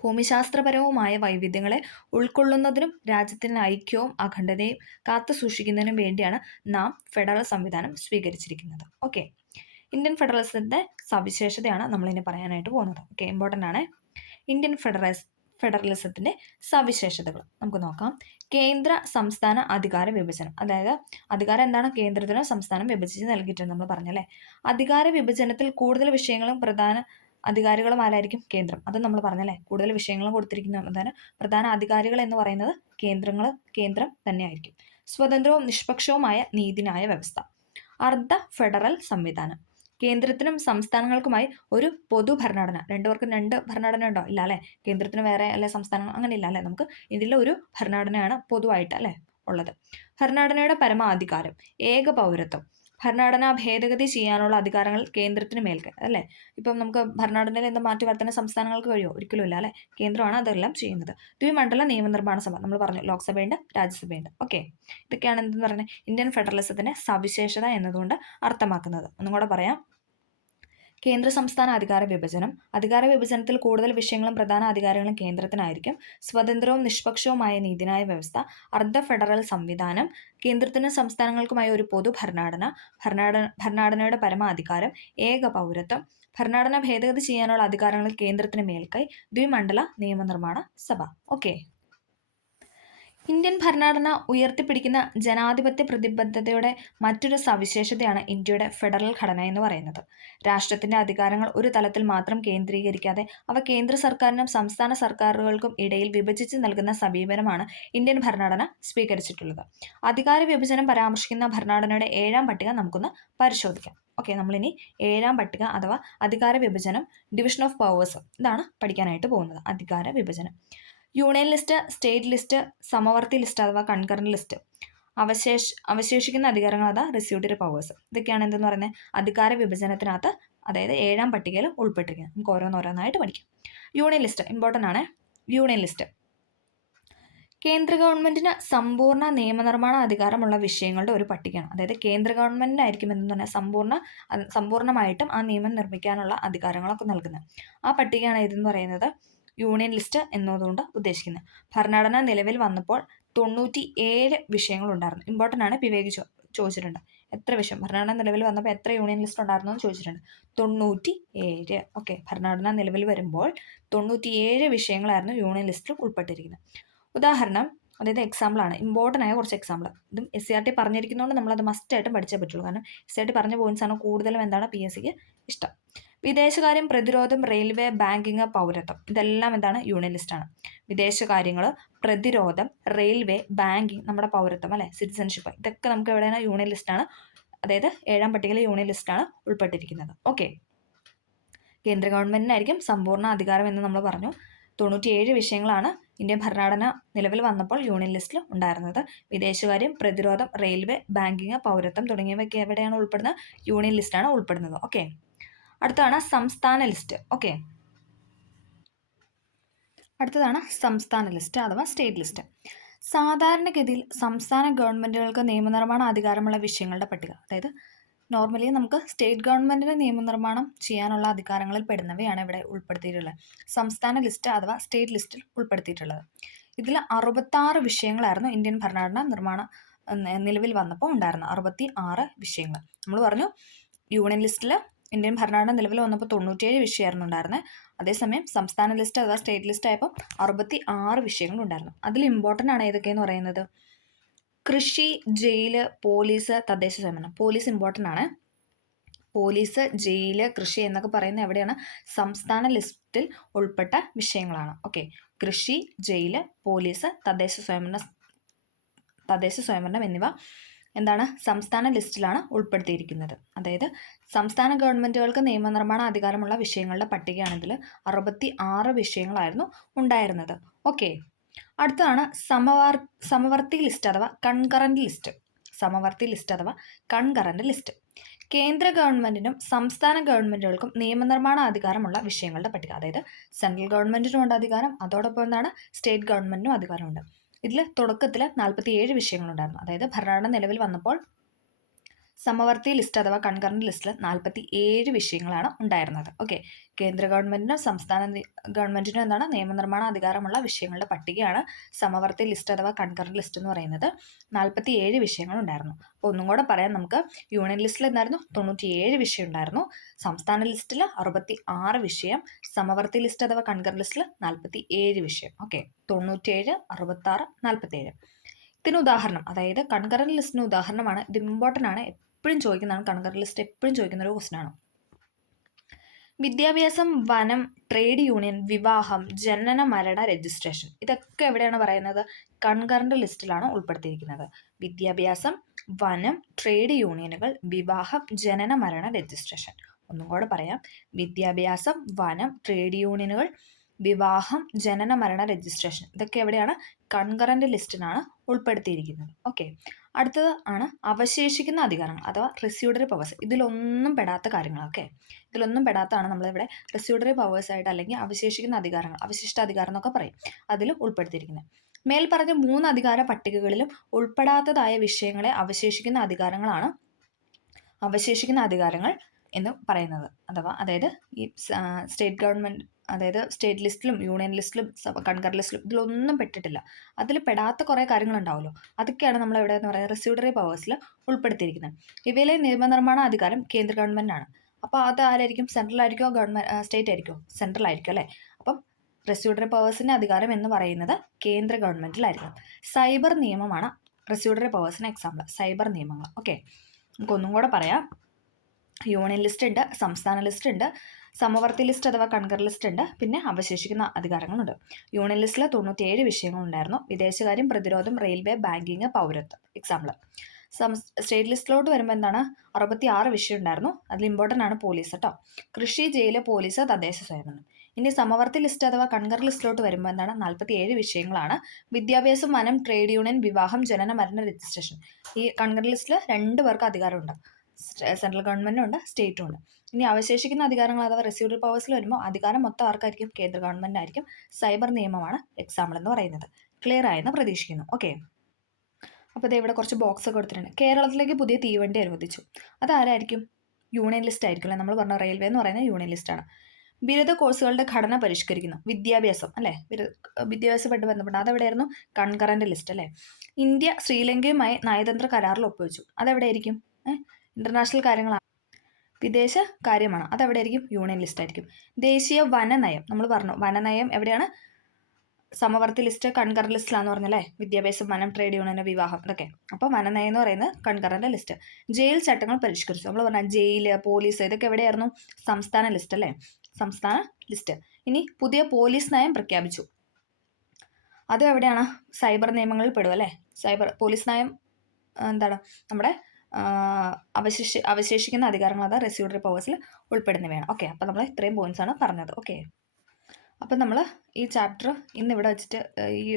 ഭൂമിശാസ്ത്രപരവുമായ വൈവിധ്യങ്ങളെ ഉൾക്കൊള്ളുന്നതിനും രാജ്യത്തിൻ്റെ ഐക്യവും അഖണ്ഡതയും കാത്തുസൂക്ഷിക്കുന്നതിനും വേണ്ടിയാണ് നാം ഫെഡറൽ സംവിധാനം സ്വീകരിച്ചിരിക്കുന്നത്. ഓക്കെ, ഇന്ത്യൻ ഫെഡറലിസത്തിൻ്റെ സവിശേഷതയാണ് നമ്മളിനി പറയാനായിട്ട് പോകുന്നത്. ഓക്കെ, ഇമ്പോർട്ടൻ്റ് ആണ്. ഇന്ത്യൻ ഫെഡറലിസത്തിൻ്റെ സവിശേഷതകൾ നമുക്ക് നോക്കാം. കേന്ദ്ര സംസ്ഥാന അധികാര വിഭജനം, അതായത് അധികാരം എന്താണ്? കേന്ദ്രത്തിനും സംസ്ഥാനം വിഭജിച്ച് നൽകിയിട്ടുണ്ട് നമ്മൾ പറഞ്ഞല്ലേ. അധികാര വിഭജനത്തിൽ കൂടുതൽ വിഷയങ്ങളും പ്രധാന അധികാരികളും ആരായിരിക്കും? കേന്ദ്രം. അത് നമ്മൾ പറഞ്ഞല്ലേ, കൂടുതൽ വിഷയങ്ങളും കൊടുത്തിരിക്കുന്ന പ്രധാന അധികാരികൾ എന്ന് പറയുന്നത് കേന്ദ്രം തന്നെയായിരിക്കും. സ്വതന്ത്രവും നിഷ്പക്ഷവുമായ നീതിന്യായ വ്യവസ്ഥ. അർദ്ധ ഫെഡറൽ സംവിധാനം. കേന്ദ്രത്തിനും സംസ്ഥാനങ്ങൾക്കുമായി ഒരു പൊതു ഭരണഘടന. രണ്ടുപേർക്കും 2 ഭരണഘടന ഉണ്ടോ? ഇല്ല അല്ലേ. കേന്ദ്രത്തിന് വേറെ അല്ലെ, സംസ്ഥാനങ്ങൾ അങ്ങനെ ഇല്ല അല്ലേ. നമുക്ക് ഇതിൽ ഒരു ഭരണഘടനയാണ് പൊതുവായിട്ട് അല്ലേ ഉള്ളത്. ഭരണഘടനയുടെ പരമാധികാരം. ഏക പൗരത്വം. ഭരണഘടന ഭേദഗതി ചെയ്യാനുള്ള അധികാരങ്ങൾ കേന്ദ്രത്തിന് മേൽക്കൈ അല്ലേ. ഇപ്പം നമുക്ക് ഭരണഘടനയിൽ എന്താ മാറ്റി വരുത്താൻ സംസ്ഥാനങ്ങൾക്ക് കഴിയുമോ? ഒരിക്കലും ഇല്ല അല്ലേ. കേന്ദ്രമാണ് അതെല്ലാം ചെയ്യുന്നത്. ദ്വിമണ്ഡല നിയമനിർമ്മാണ സഭ നമ്മൾ പറഞ്ഞു, ലോക്സഭയുണ്ട്, രാജ്യസഭയുണ്ട്. ഓക്കെ, ഇതൊക്കെയാണ് എന്തെന്ന് പറയുന്നത് ഇന്ത്യൻ ഫെഡറലിസത്തിന്റെ സവിശേഷത എന്നതുകൊണ്ട് അർത്ഥമാക്കുന്നത്. ഒന്നും കൂടെ പറയാം. കേന്ദ്ര സംസ്ഥാന അധികാര വിഭജനം. അധികാര വിഭജനത്തിൽ കൂടുതൽ വിഷയങ്ങളും പ്രധാന അധികാരങ്ങളും കേന്ദ്രത്തിനായിരിക്കും. സ്വതന്ത്രവും നിഷ്പക്ഷവുമായ നീതിന്യായ വ്യവസ്ഥ. അർദ്ധ ഫെഡറൽ സംവിധാനം. കേന്ദ്രത്തിനും സംസ്ഥാനങ്ങൾക്കുമായി ഒരു പൊതു ഭരണഘടനയുടെ പരമാധികാരം. ഏക പൗരത്വം. ഭരണഘടന ഭേദഗതി ചെയ്യാനുള്ള അധികാരങ്ങൾ കേന്ദ്രത്തിന് മേൽക്കൈ. ദ്വിമണ്ഡല നിയമനിർമ്മാണ സഭ. ഓക്കെ, ഇന്ത്യൻ ഭരണഘടന ഉയർത്തിപ്പിടിക്കുന്ന ജനാധിപത്യ പ്രതിബദ്ധതയുടെ മറ്റൊരു സവിശേഷതയാണ് ഇന്ത്യയുടെ ഫെഡറൽ ഘടന എന്ന് പറയുന്നത്. രാഷ്ട്രത്തിന്റെ അധികാരങ്ങൾ ഒരു തലത്തിൽ മാത്രം കേന്ദ്രീകരിക്കാതെ അവ കേന്ദ്ര സർക്കാരിനും സംസ്ഥാന സർക്കാരുകൾക്കും ഇടയിൽ വിഭജിച്ച് നൽകുന്ന സമീപനമാണ് ഇന്ത്യൻ ഭരണഘടന സ്വീകരിച്ചിട്ടുള്ളത്. അധികാര വിഭജനം പരാമർശിക്കുന്ന ഭരണഘടനയുടെ 7-ാം പട്ടിക നമുക്കൊന്ന് പരിശോധിക്കാം. ഓക്കെ, നമ്മളിനി 7-ാം പട്ടിക അഥവാ അധികാര വിഭജനം, ഡിവിഷൻ ഓഫ് പവേഴ്സ്, ഇതാണ് പഠിക്കാനായിട്ട് പോകുന്നത്. അധികാര വിഭജനം. യൂണിയൻ ലിസ്റ്റ്, സ്റ്റേറ്റ് ലിസ്റ്റ്, സമവർത്തി ലിസ്റ്റ് അഥവാ കൺകറന്റ് ലിസ്റ്റ്, അവശേഷിക്കുന്ന അധികാരങ്ങൾ അതാ റെസ്യൂട്ടറി പവേഴ്സ്. ഇതൊക്കെയാണ് എന്തെന്ന് പറയുന്നത് അധികാര വിഭജനത്തിനകത്ത്, അതായത് 7-ാം പട്ടികയിൽ ഉൾപ്പെട്ടിരിക്കുന്നത്. നമുക്ക് ഓരോന്നോരോന്നായിട്ട് പഠിക്കാം. യൂണിയൻ ലിസ്റ്റ് ഇമ്പോർട്ടൻ്റ് ആണ്. യൂണിയൻ ലിസ്റ്റ് കേന്ദ്ര ഗവൺമെന്റിന് സമ്പൂർണ്ണ നിയമനിർമ്മാണ അധികാരമുള്ള വിഷയങ്ങളുടെ ഒരു പട്ടികയാണ്. അതായത് കേന്ദ്ര ഗവൺമെന്റിനായിരിക്കും എന്ന് പറഞ്ഞാൽ സമ്പൂർണ്ണമായിട്ടും ആ നിയമം നിർമ്മിക്കാനുള്ള അധികാരങ്ങളൊക്കെ നൽകുന്നത്. ആ പട്ടികയാണ് ഇതെന്ന് പറയുന്നത് യൂണിയൻ ലിസ്റ്റ് എന്നതുകൊണ്ട് ഉദ്ദേശിക്കുന്നത്. ഭരണഘടന നിലവിൽ വന്നപ്പോൾ 97 വിഷയങ്ങളുണ്ടായിരുന്നു. ഇമ്പോർട്ടൻ്റ് ആണ്, വിവേക് ചോദിച്ചിട്ടുണ്ട്. എത്ര വിഷയം ഭരണഘടന നിലവിൽ വന്നപ്പോൾ എത്ര യൂണിയൻ ലിസ്റ്റ് ഉണ്ടായിരുന്നു എന്ന് ചോദിച്ചിട്ടുണ്ട്. 97. ഓക്കെ, ഭരണഘടന നിലവിൽ വരുമ്പോൾ 97 വിഷയങ്ങളായിരുന്നു യൂണിയൻ ലിസ്റ്റിൽ ഉൾപ്പെട്ടിരിക്കുന്നത്. ഉദാഹരണം, അതായത് എക്സാമ്പിളാണ്, ഇമ്പോർട്ടൻ്റ് ആയ കുറച്ച് എക്സാമ്പിൾ. ഇതും SCRT പറഞ്ഞിരിക്കുന്നതുകൊണ്ട് നമ്മളത് മസ്റ്റായിട്ടും പഠിച്ചേ പറ്റുള്ളൂ. കാരണം SCRT പറഞ്ഞ പോയിന്റ്സാണ് കൂടുതലും എന്താണ് PSCക്ക് ഇഷ്ടം. വിദേശകാര്യം, പ്രതിരോധം, റെയിൽവേ, ബാങ്കിങ്, പൗരത്വം, ഇതെല്ലാം എന്താണ് യൂണിയൻ ലിസ്റ്റാണ്. വിദേശകാര്യങ്ങൾ, പ്രതിരോധം, റെയിൽവേ, ബാങ്കിങ്, നമ്മുടെ പൗരത്വം അല്ലെ, സിറ്റിസൺഷിപ്പ്, ഇതൊക്കെ നമുക്ക് എവിടെയാണ് യൂണിയൻ ലിസ്റ്റാണ്. അതായത് 7-ാം പട്ടികയിലെ യൂണിയൻ ലിസ്റ്റാണ് ഉൾപ്പെട്ടിരിക്കുന്നത്. ഓക്കെ, കേന്ദ്ര ഗവൺമെന്റിനായിരിക്കും സമ്പൂർണ്ണ അധികാരം എന്ന് നമ്മൾ പറഞ്ഞു. 97 വിഷയങ്ങളാണ് ഇന്ത്യൻ ഭരണഘടന നിലവിൽ വന്നപ്പോൾ യൂണിയൻ ലിസ്റ്റിൽ ഉണ്ടായിരുന്നത്. വിദേശകാര്യം, പ്രതിരോധം, റെയിൽവേ, ബാങ്കിങ്, പൗരത്വം തുടങ്ങിയവയൊക്കെ എവിടെയാണ് ഉൾപ്പെടുന്നത്? യൂണിയൻ ലിസ്റ്റാണ് ഉൾപ്പെടുന്നത്. ഓക്കെ, അടുത്തതാണ് സംസ്ഥാന ലിസ്റ്റ്. ഓക്കെ, അടുത്തതാണ് സംസ്ഥാന ലിസ്റ്റ് അഥവാ സ്റ്റേറ്റ് ലിസ്റ്റ്. സാധാരണഗതിയിൽ സംസ്ഥാന ഗവൺമെന്റുകൾക്ക് നിയമനിർമ്മാണ അധികാരമുള്ള വിഷയങ്ങളുടെ പട്ടിക. അതായത് നോർമലി നമുക്ക് സ്റ്റേറ്റ് ഗവൺമെന്റിന് നിയമനിർമ്മാണം ചെയ്യാനുള്ള അധികാരങ്ങളിൽ പെടുന്നവയാണ് ഇവിടെ ഉൾപ്പെടുത്തിയിട്ടുള്ളത്. സംസ്ഥാന ലിസ്റ്റ് അഥവാ സ്റ്റേറ്റ് ലിസ്റ്റിൽ ഉൾപ്പെടുത്തിയിട്ടുള്ളത്. ഇതിൽ 66 വിഷയങ്ങളായിരുന്നു ഇന്ത്യൻ ഭരണഘടന നിലവിൽ വന്നപ്പോൾ ഉണ്ടായിരുന്നത്. 66 വിഷയങ്ങൾ. നമ്മൾ പറഞ്ഞു യൂണിയൻ ലിസ്റ്റിൽ ഇന്ത്യൻ ഭരണഘടന നിലവിൽ വന്നപ്പോൾ 97 വിഷയമായിരുന്നു ഉണ്ടായിരുന്നത്. അതേസമയം സംസ്ഥാന ലിസ്റ്റ് അഥവാ സ്റ്റേറ്റ് ലിസ്റ്റ് ആയപ്പോൾ 66 വിഷയങ്ങളുണ്ടായിരുന്നു. അതിൽ ഇമ്പോർട്ടൻ്റ് ആണ് ഏതൊക്കെയെന്ന് പറയുന്നത് കൃഷി, ജയില്, പോലീസ്, തദ്ദേശ സ്വയംഭരണം. പോലീസ് ഇമ്പോർട്ടൻ്റ് ആണ്. പോലീസ്, ജയില്, കൃഷി എന്നൊക്കെ പറയുന്നത് എവിടെയാണ്? സംസ്ഥാന ലിസ്റ്റിൽ ഉൾപ്പെട്ട വിഷയങ്ങളാണ്. ഓക്കെ, കൃഷി, ജയില്, പോലീസ്, തദ്ദേശ സ്വയംഭരണം എന്നിവ എന്താണ്? സംസ്ഥാന ലിസ്റ്റിലാണ് ഉൾപ്പെടുത്തിയിരിക്കുന്നത്. അതായത് സംസ്ഥാന ഗവൺമെൻറ്റുകൾക്ക് നിയമനിർമ്മാണ അധികാരമുള്ള വിഷയങ്ങളുടെ പട്ടികയാണിതിൽ. 66 വിഷയങ്ങളായിരുന്നു ഉണ്ടായിരുന്നത്. ഓക്കെ, അടുത്തതാണ് സമവർത്തി ലിസ്റ്റ് അഥവാ കൺകറന്റ് ലിസ്റ്റ്. സമവർത്തി ലിസ്റ്റ് അഥവാ കൺകറന്റ് ലിസ്റ്റ്. കേന്ദ്ര ഗവൺമെന്റിനും സംസ്ഥാന ഗവൺമെന്റുകൾക്കും നിയമനിർമ്മാണ അധികാരമുള്ള വിഷയങ്ങളുടെ പട്ടിക. അതായത് സെൻട്രൽ ഗവൺമെന്റിനും ഉണ്ട് അധികാരം, അതോടൊപ്പം എന്താണ് സ്റ്റേറ്റ് ഗവൺമെന്റിനും അധികാരമുണ്ട്. ഇതിൽ തുടക്കത്തിൽ 47 വിഷയങ്ങളുണ്ടായിരുന്നു. അതായത് ഭരണഘടന നിലവിൽ വന്നപ്പോൾ സമവർത്തി ലിസ്റ്റ് അഥവാ കൺകറന്റ് ലിസ്റ്റിൽ 47 വിഷയങ്ങളാണ് ഉണ്ടായിരുന്നത്. ഓക്കെ, കേന്ദ്ര ഗവൺമെന്റിനും സംസ്ഥാന ഗവൺമെന്റിനും എന്താണ് നിയമനിർമ്മാണ അധികാരമുള്ള വിഷയങ്ങളുടെ പട്ടികയാണ് സമവർത്തി ലിസ്റ്റ് അഥവാ കൺകറന്റ് ലിസ്റ്റ് എന്ന് പറയുന്നത്. 47 വിഷയങ്ങൾ ഉണ്ടായിരുന്നു. അപ്പോൾ ഒന്നും കൂടെ പറയാം, നമുക്ക് യൂണിയൻ ലിസ്റ്റിൽ എന്തായിരുന്നു 97 വിഷയം ഉണ്ടായിരുന്നു, സംസ്ഥാന ലിസ്റ്റിൽ 66 വിഷയം, സമവർത്തി ലിസ്റ്റ് അഥവാ കൺകറന്റ് ലിസ്റ്റിൽ 47 വിഷയം. ഓക്കെ, 97, 66, 47. ഇതിന് ഉദാഹരണം, അതായത് കൺകറന്റ് ലിസ്റ്റിന് ഉദാഹരണമാണ്, ഇത് ഇമ്പോർട്ടൻ്റ് ആണ്, എപ്പോഴും ചോദിക്കുന്നതാണ്, കൺകറന്റ് ലിസ്റ്റ് എപ്പോഴും ചോദിക്കുന്ന ഒരു ക്വസ്റ്റൻ ആണ്. വിദ്യാഭ്യാസം, വനം, ട്രേഡ് യൂണിയൻ, വിവാഹം, ജനന മരണ രജിസ്ട്രേഷൻ, ഇതൊക്കെ എവിടെയാണ് പറയുന്നത്? കൺകറന്റ് ലിസ്റ്റിലാണ് ഉൾപ്പെടുത്തിയിരിക്കുന്നത്. വിദ്യാഭ്യാസം, വനം, ട്രേഡ് യൂണിയനുകൾ, വിവാഹം, ജനന മരണ രജിസ്ട്രേഷൻ. ഒന്നും കൂടെ പറയാം, വിദ്യാഭ്യാസം, വനം, ട്രേഡ് യൂണിയനുകൾ, വിവാഹം, ജനന മരണ രജിസ്ട്രേഷൻ, ഇതൊക്കെ എവിടെയാണ്? കൺകറന്റ് ലിസ്റ്റിനാണ് ഉൾപ്പെടുത്തിയിരിക്കുന്നത്. ഓക്കെ, അടുത്തത് ആണ് അവശേഷിക്കുന്ന അധികാരങ്ങൾ അഥവാ റെസ്യൂഡറി പവേഴ്സ്. ഇതിലൊന്നും പെടാത്ത കാര്യങ്ങൾ. ഓക്കെ, ഇതിലൊന്നും പെടാത്തതാണ് നമ്മളിവിടെ റെസ്യൂഡറി പവേഴ്സ് ആയിട്ട്, അല്ലെങ്കിൽ അവശേഷിക്കുന്ന അധികാരങ്ങൾ, അവശിഷ്ട അധികാരം എന്നൊക്കെ പറയും, അതിൽ ഉൾപ്പെടുത്തിയിരിക്കുന്നത്. മേൽ പറഞ്ഞ 3 അധികാര പട്ടികകളിലും ഉൾപ്പെടാത്തതായ വിഷയങ്ങളെ അവശേഷിക്കുന്ന അധികാരങ്ങളാണ് അവശേഷിക്കുന്ന അധികാരങ്ങൾ എന്ന് പറയുന്നത്. അതായത് ഈ സ്റ്റേറ്റ് ഗവൺമെൻറ്, അതായത് സ്റ്റേറ്റ് ലിസ്റ്റിലും യൂണിയൻ ലിസ്റ്റിലും കൺകറന്റ് ലിസ്റ്റിലും ഇതിലൊന്നും പെട്ടിട്ടില്ല. അതിൽ പെടാത്ത കുറേ കാര്യങ്ങളുണ്ടാവുമല്ലോ, അതൊക്കെയാണ് നമ്മൾ എവിടെ എന്ന് പറയുക റെസ്യൂഡറി പവേഴ്സിൽ ഉൾപ്പെടുത്തിയിരിക്കുന്നത്. ഇവയിലെ നിയമനിർമ്മാണ അധികാരം കേന്ദ്ര ഗവൺമെൻറ്റാണ്. അപ്പോൾ അത് ആരായിരിക്കും? സെൻട്രൽ ആയിരിക്കുമോ സ്റ്റേറ്റ് ആയിരിക്കുമോ? സെൻട്രൽ ആയിരിക്കും അല്ലേ. അപ്പം റെസ്യൂഡറി പവേഴ്സിൻ്റെ അധികാരം എന്ന് പറയുന്നത് കേന്ദ്ര ഗവൺമെൻറ്റിലായിരിക്കും. സൈബർ നിയമമാണ് റെസ്യൂഡറി പവേഴ്സിന് എക്സാമ്പിൾ, സൈബർ നിയമങ്ങൾ. ഓക്കെ, നമുക്കൊന്നും കൂടെ പറയാം, യൂണിയൻ ലിസ്റ്റ് ഉണ്ട്, സംസ്ഥാന ലിസ്റ്റ് ഉണ്ട്, സമവർത്തി ലിസ്റ്റ് അഥവാ കൺകറന്റ് ലിസ്റ്റ് ഉണ്ട്, പിന്നെ അവശേഷിക്കുന്ന അധികാരങ്ങളുണ്ട്. യൂണിയൻ ലിസ്റ്റിൽ 97 വിഷയങ്ങളുണ്ടായിരുന്നു. വിദേശകാര്യം, പ്രതിരോധം, റെയിൽവേ, ബാങ്കിങ്, പൗരത്വം. എക്സാമ്പിൾ. സ്റ്റേറ്റ് ലിസ്റ്റിലോട്ട് വരുമ്പോൾ എന്താണ് 66 വിഷയം ഉണ്ടായിരുന്നു. അതിൽ ഇമ്പോർട്ടൻ്റ് ആണ് പോലീസ് കേട്ടോ. കൃഷി, ജയില്, പോലീസ്, തദ്ദേശ സ്വയംഭരണം. ഇനി സമവർത്തി ലിസ്റ്റ് അഥവാ കൺകറന്റ് ലിസ്റ്റിലോട്ട് വരുമ്പോൾ എന്താണ് 47 വിഷയങ്ങളാണ്. വിദ്യാഭ്യാസം, വനം, ട്രേഡ് യൂണിയൻ, വിവാഹം, ജനന മരണ രജിസ്ട്രേഷൻ. ഈ കൺകറന്റ് ലിസ്റ്റിൽ 2 പേർക്ക് അധികാരമുണ്ട്, സെൻട്രൽ ഗവൺമെൻറ്റും ഉണ്ട്, സ്റ്റേറ്റും ഉണ്ട്. ഇനി അവശേഷിക്കുന്ന അധികാരങ്ങൾ അഥവാ റെസ്യൂഡറി പവേഴ്സിൽ വരുമ്പോൾ അധികാരം മൊത്തം ആർക്കായിരിക്കും? കേന്ദ്ര ഗവൺമെൻറ് ആയിരിക്കും. സൈബർ നിയമമാണ് എക്സാമ്പിൾ എന്ന് പറയുന്നത്. ക്ലിയർ ആയെന്ന് പ്രതീക്ഷിക്കുന്നു. ഓക്കെ, അപ്പോൾ ഇവിടെ കുറച്ച് ബോക്സ് ഒക്കെ കൊടുത്തിട്ടുണ്ട്. കേരളത്തിലേക്ക് പുതിയ തീവണ്ടി അനുവദിച്ചു, അതാരായിരിക്കും? യൂണിയൻ ലിസ്റ്റ് ആയിരിക്കും അല്ലേ. നമ്മൾ പറഞ്ഞ റെയിൽവേ എന്ന് പറയുന്നത് യൂണിയൻ ലിസ്റ്റാണ്. ബിരുദ കോഴ്സുകളുടെ ഘടന പരിഷ്കരിക്കുന്നു, വിദ്യാഭ്യാസം അല്ലേ, വിദ്യാഭ്യാസമായിട്ട് ബന്ധപ്പെട്ട് അതെവിടെയായിരുന്നു? കൺകറന്റ് ലിസ്റ്റ് അല്ലേ. ഇന്ത്യ ശ്രീലങ്കയുമായി നയതന്ത്ര കരാറിൽ ഒപ്പുവെച്ചു, അതെവിടെയായിരിക്കും? ഇന്റർനാഷണൽ കാര്യങ്ങളാണ്, വിദേശ കാര്യമാണ്, അതെവിടെയായിരിക്കും? യൂണിയൻ ലിസ്റ്റ് ആയിരിക്കും. ദേശീയ വനനയം, നമ്മൾ പറഞ്ഞു വനനയം എവിടെയാണ്? സമവർത്തി ലിസ്റ്റ് കൺകറന്റ് ലിസ്റ്റിലാന്ന് പറഞ്ഞല്ലേ. വിദ്യാഭ്യാസം, വനം, ട്രേഡ് യൂണിയൻ, വിവാഹം, ഇതൊക്കെ. അപ്പോൾ വനനയം എന്ന് പറയുന്നത് കൺകറന്റ് ലിസ്റ്റ്. ജയിൽ ചട്ടങ്ങൾ പരിഷ്കരിച്ചു, നമ്മൾ പറഞ്ഞ ജയില്, പോലീസ്, ഇതൊക്കെ എവിടെയായിരുന്നു? സംസ്ഥാന ലിസ്റ്റ് അല്ലേ, സംസ്ഥാന ലിസ്റ്റ്. ഇനി പുതിയ പോലീസ് നയം പ്രഖ്യാപിച്ചു, അത് എവിടെയാണ്? സൈബർ നിയമങ്ങളിൽ പെടും അല്ലേ. സൈബർ പോലീസ് നയം എന്താണ്? നമ്മുടെ അവശേഷിക്കുന്ന അധികാരങ്ങൾ, അതാ റെസ്യൂഡറി പവേഴ്സിൽ ഉൾപ്പെടുന്നവയാണ്. ഓക്കെ, അപ്പോൾ നമ്മൾ ഇത്രയും പോയിന്റ്സ് ആണ് പറഞ്ഞത്. ഓക്കെ, അപ്പം നമ്മൾ ഈ ചാപ്റ്റർ ഇന്നിവിടെ വെച്ചിട്ട് ഈ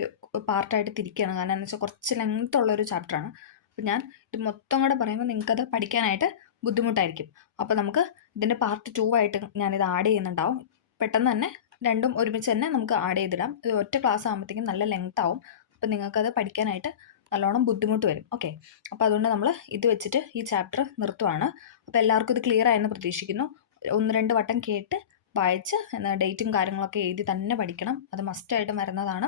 പാർട്ടായിട്ട് തിരിക്കുകയാണ്. കാരണം എന്ന് വെച്ചാൽ കുറച്ച് ലെങ്ത് ഉള്ളൊരു ചാപ്റ്ററാണ്. അപ്പം ഞാൻ ഇത് മൊത്തം കൂടെ പറയുമ്പോൾ നിങ്ങൾക്കത് പഠിക്കാനായിട്ട് ബുദ്ധിമുട്ടായിരിക്കും. അപ്പോൾ നമുക്ക് ഇതിൻ്റെ പാർട്ട് 2 ആയിട്ട് ഞാനിത് ആഡ് ചെയ്യുന്നുണ്ടാവും. പെട്ടെന്ന് തന്നെ രണ്ടും ഒരുമിച്ച് തന്നെ നമുക്ക് ആഡ് ചെയ്തിടാം. ഇത് ഒറ്റ ക്ലാസ് ആകുമ്പോഴത്തേക്കും നല്ല ലെങ്ത് ആവും. അപ്പം നിങ്ങൾക്കത് പഠിക്കാനായിട്ട് നല്ലോണം ബുദ്ധിമുട്ട് വരും. ഓക്കെ, അപ്പോൾ അതുകൊണ്ട് നമ്മൾ ഇത് വെച്ചിട്ട് ഈ ചാപ്റ്റർ നിർത്തുവാണ്. അപ്പോൾ എല്ലാവർക്കും ഇത് ക്ലിയർ ആയെന്ന് പ്രതീക്ഷിക്കുന്നു. 1-2 വട്ടം കേട്ട് വായിച്ച് ഡേറ്റും കാര്യങ്ങളൊക്കെ എഴുതി തന്നെ പഠിക്കണം, അത് മസ്റ്റായിട്ടും വരുന്നതാണ്.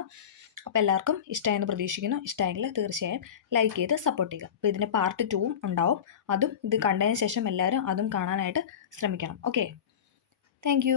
അപ്പോൾ എല്ലാവർക്കും ഇഷ്ടമായെന്ന് പ്രതീക്ഷിക്കുന്നു. ഇഷ്ടമായെങ്കിൽ തീർച്ചയായും ലൈക്ക് ചെയ്ത് സപ്പോർട്ട് ചെയ്യുക. അപ്പോൾ ഇതിൻ്റെ പാർട്ട് 2 ഉണ്ടാവും, അതും ഇത് കണ്ടതിന് ശേഷം എല്ലാവരും അതും കാണാനായിട്ട് ശ്രമിക്കണം. Okay, thank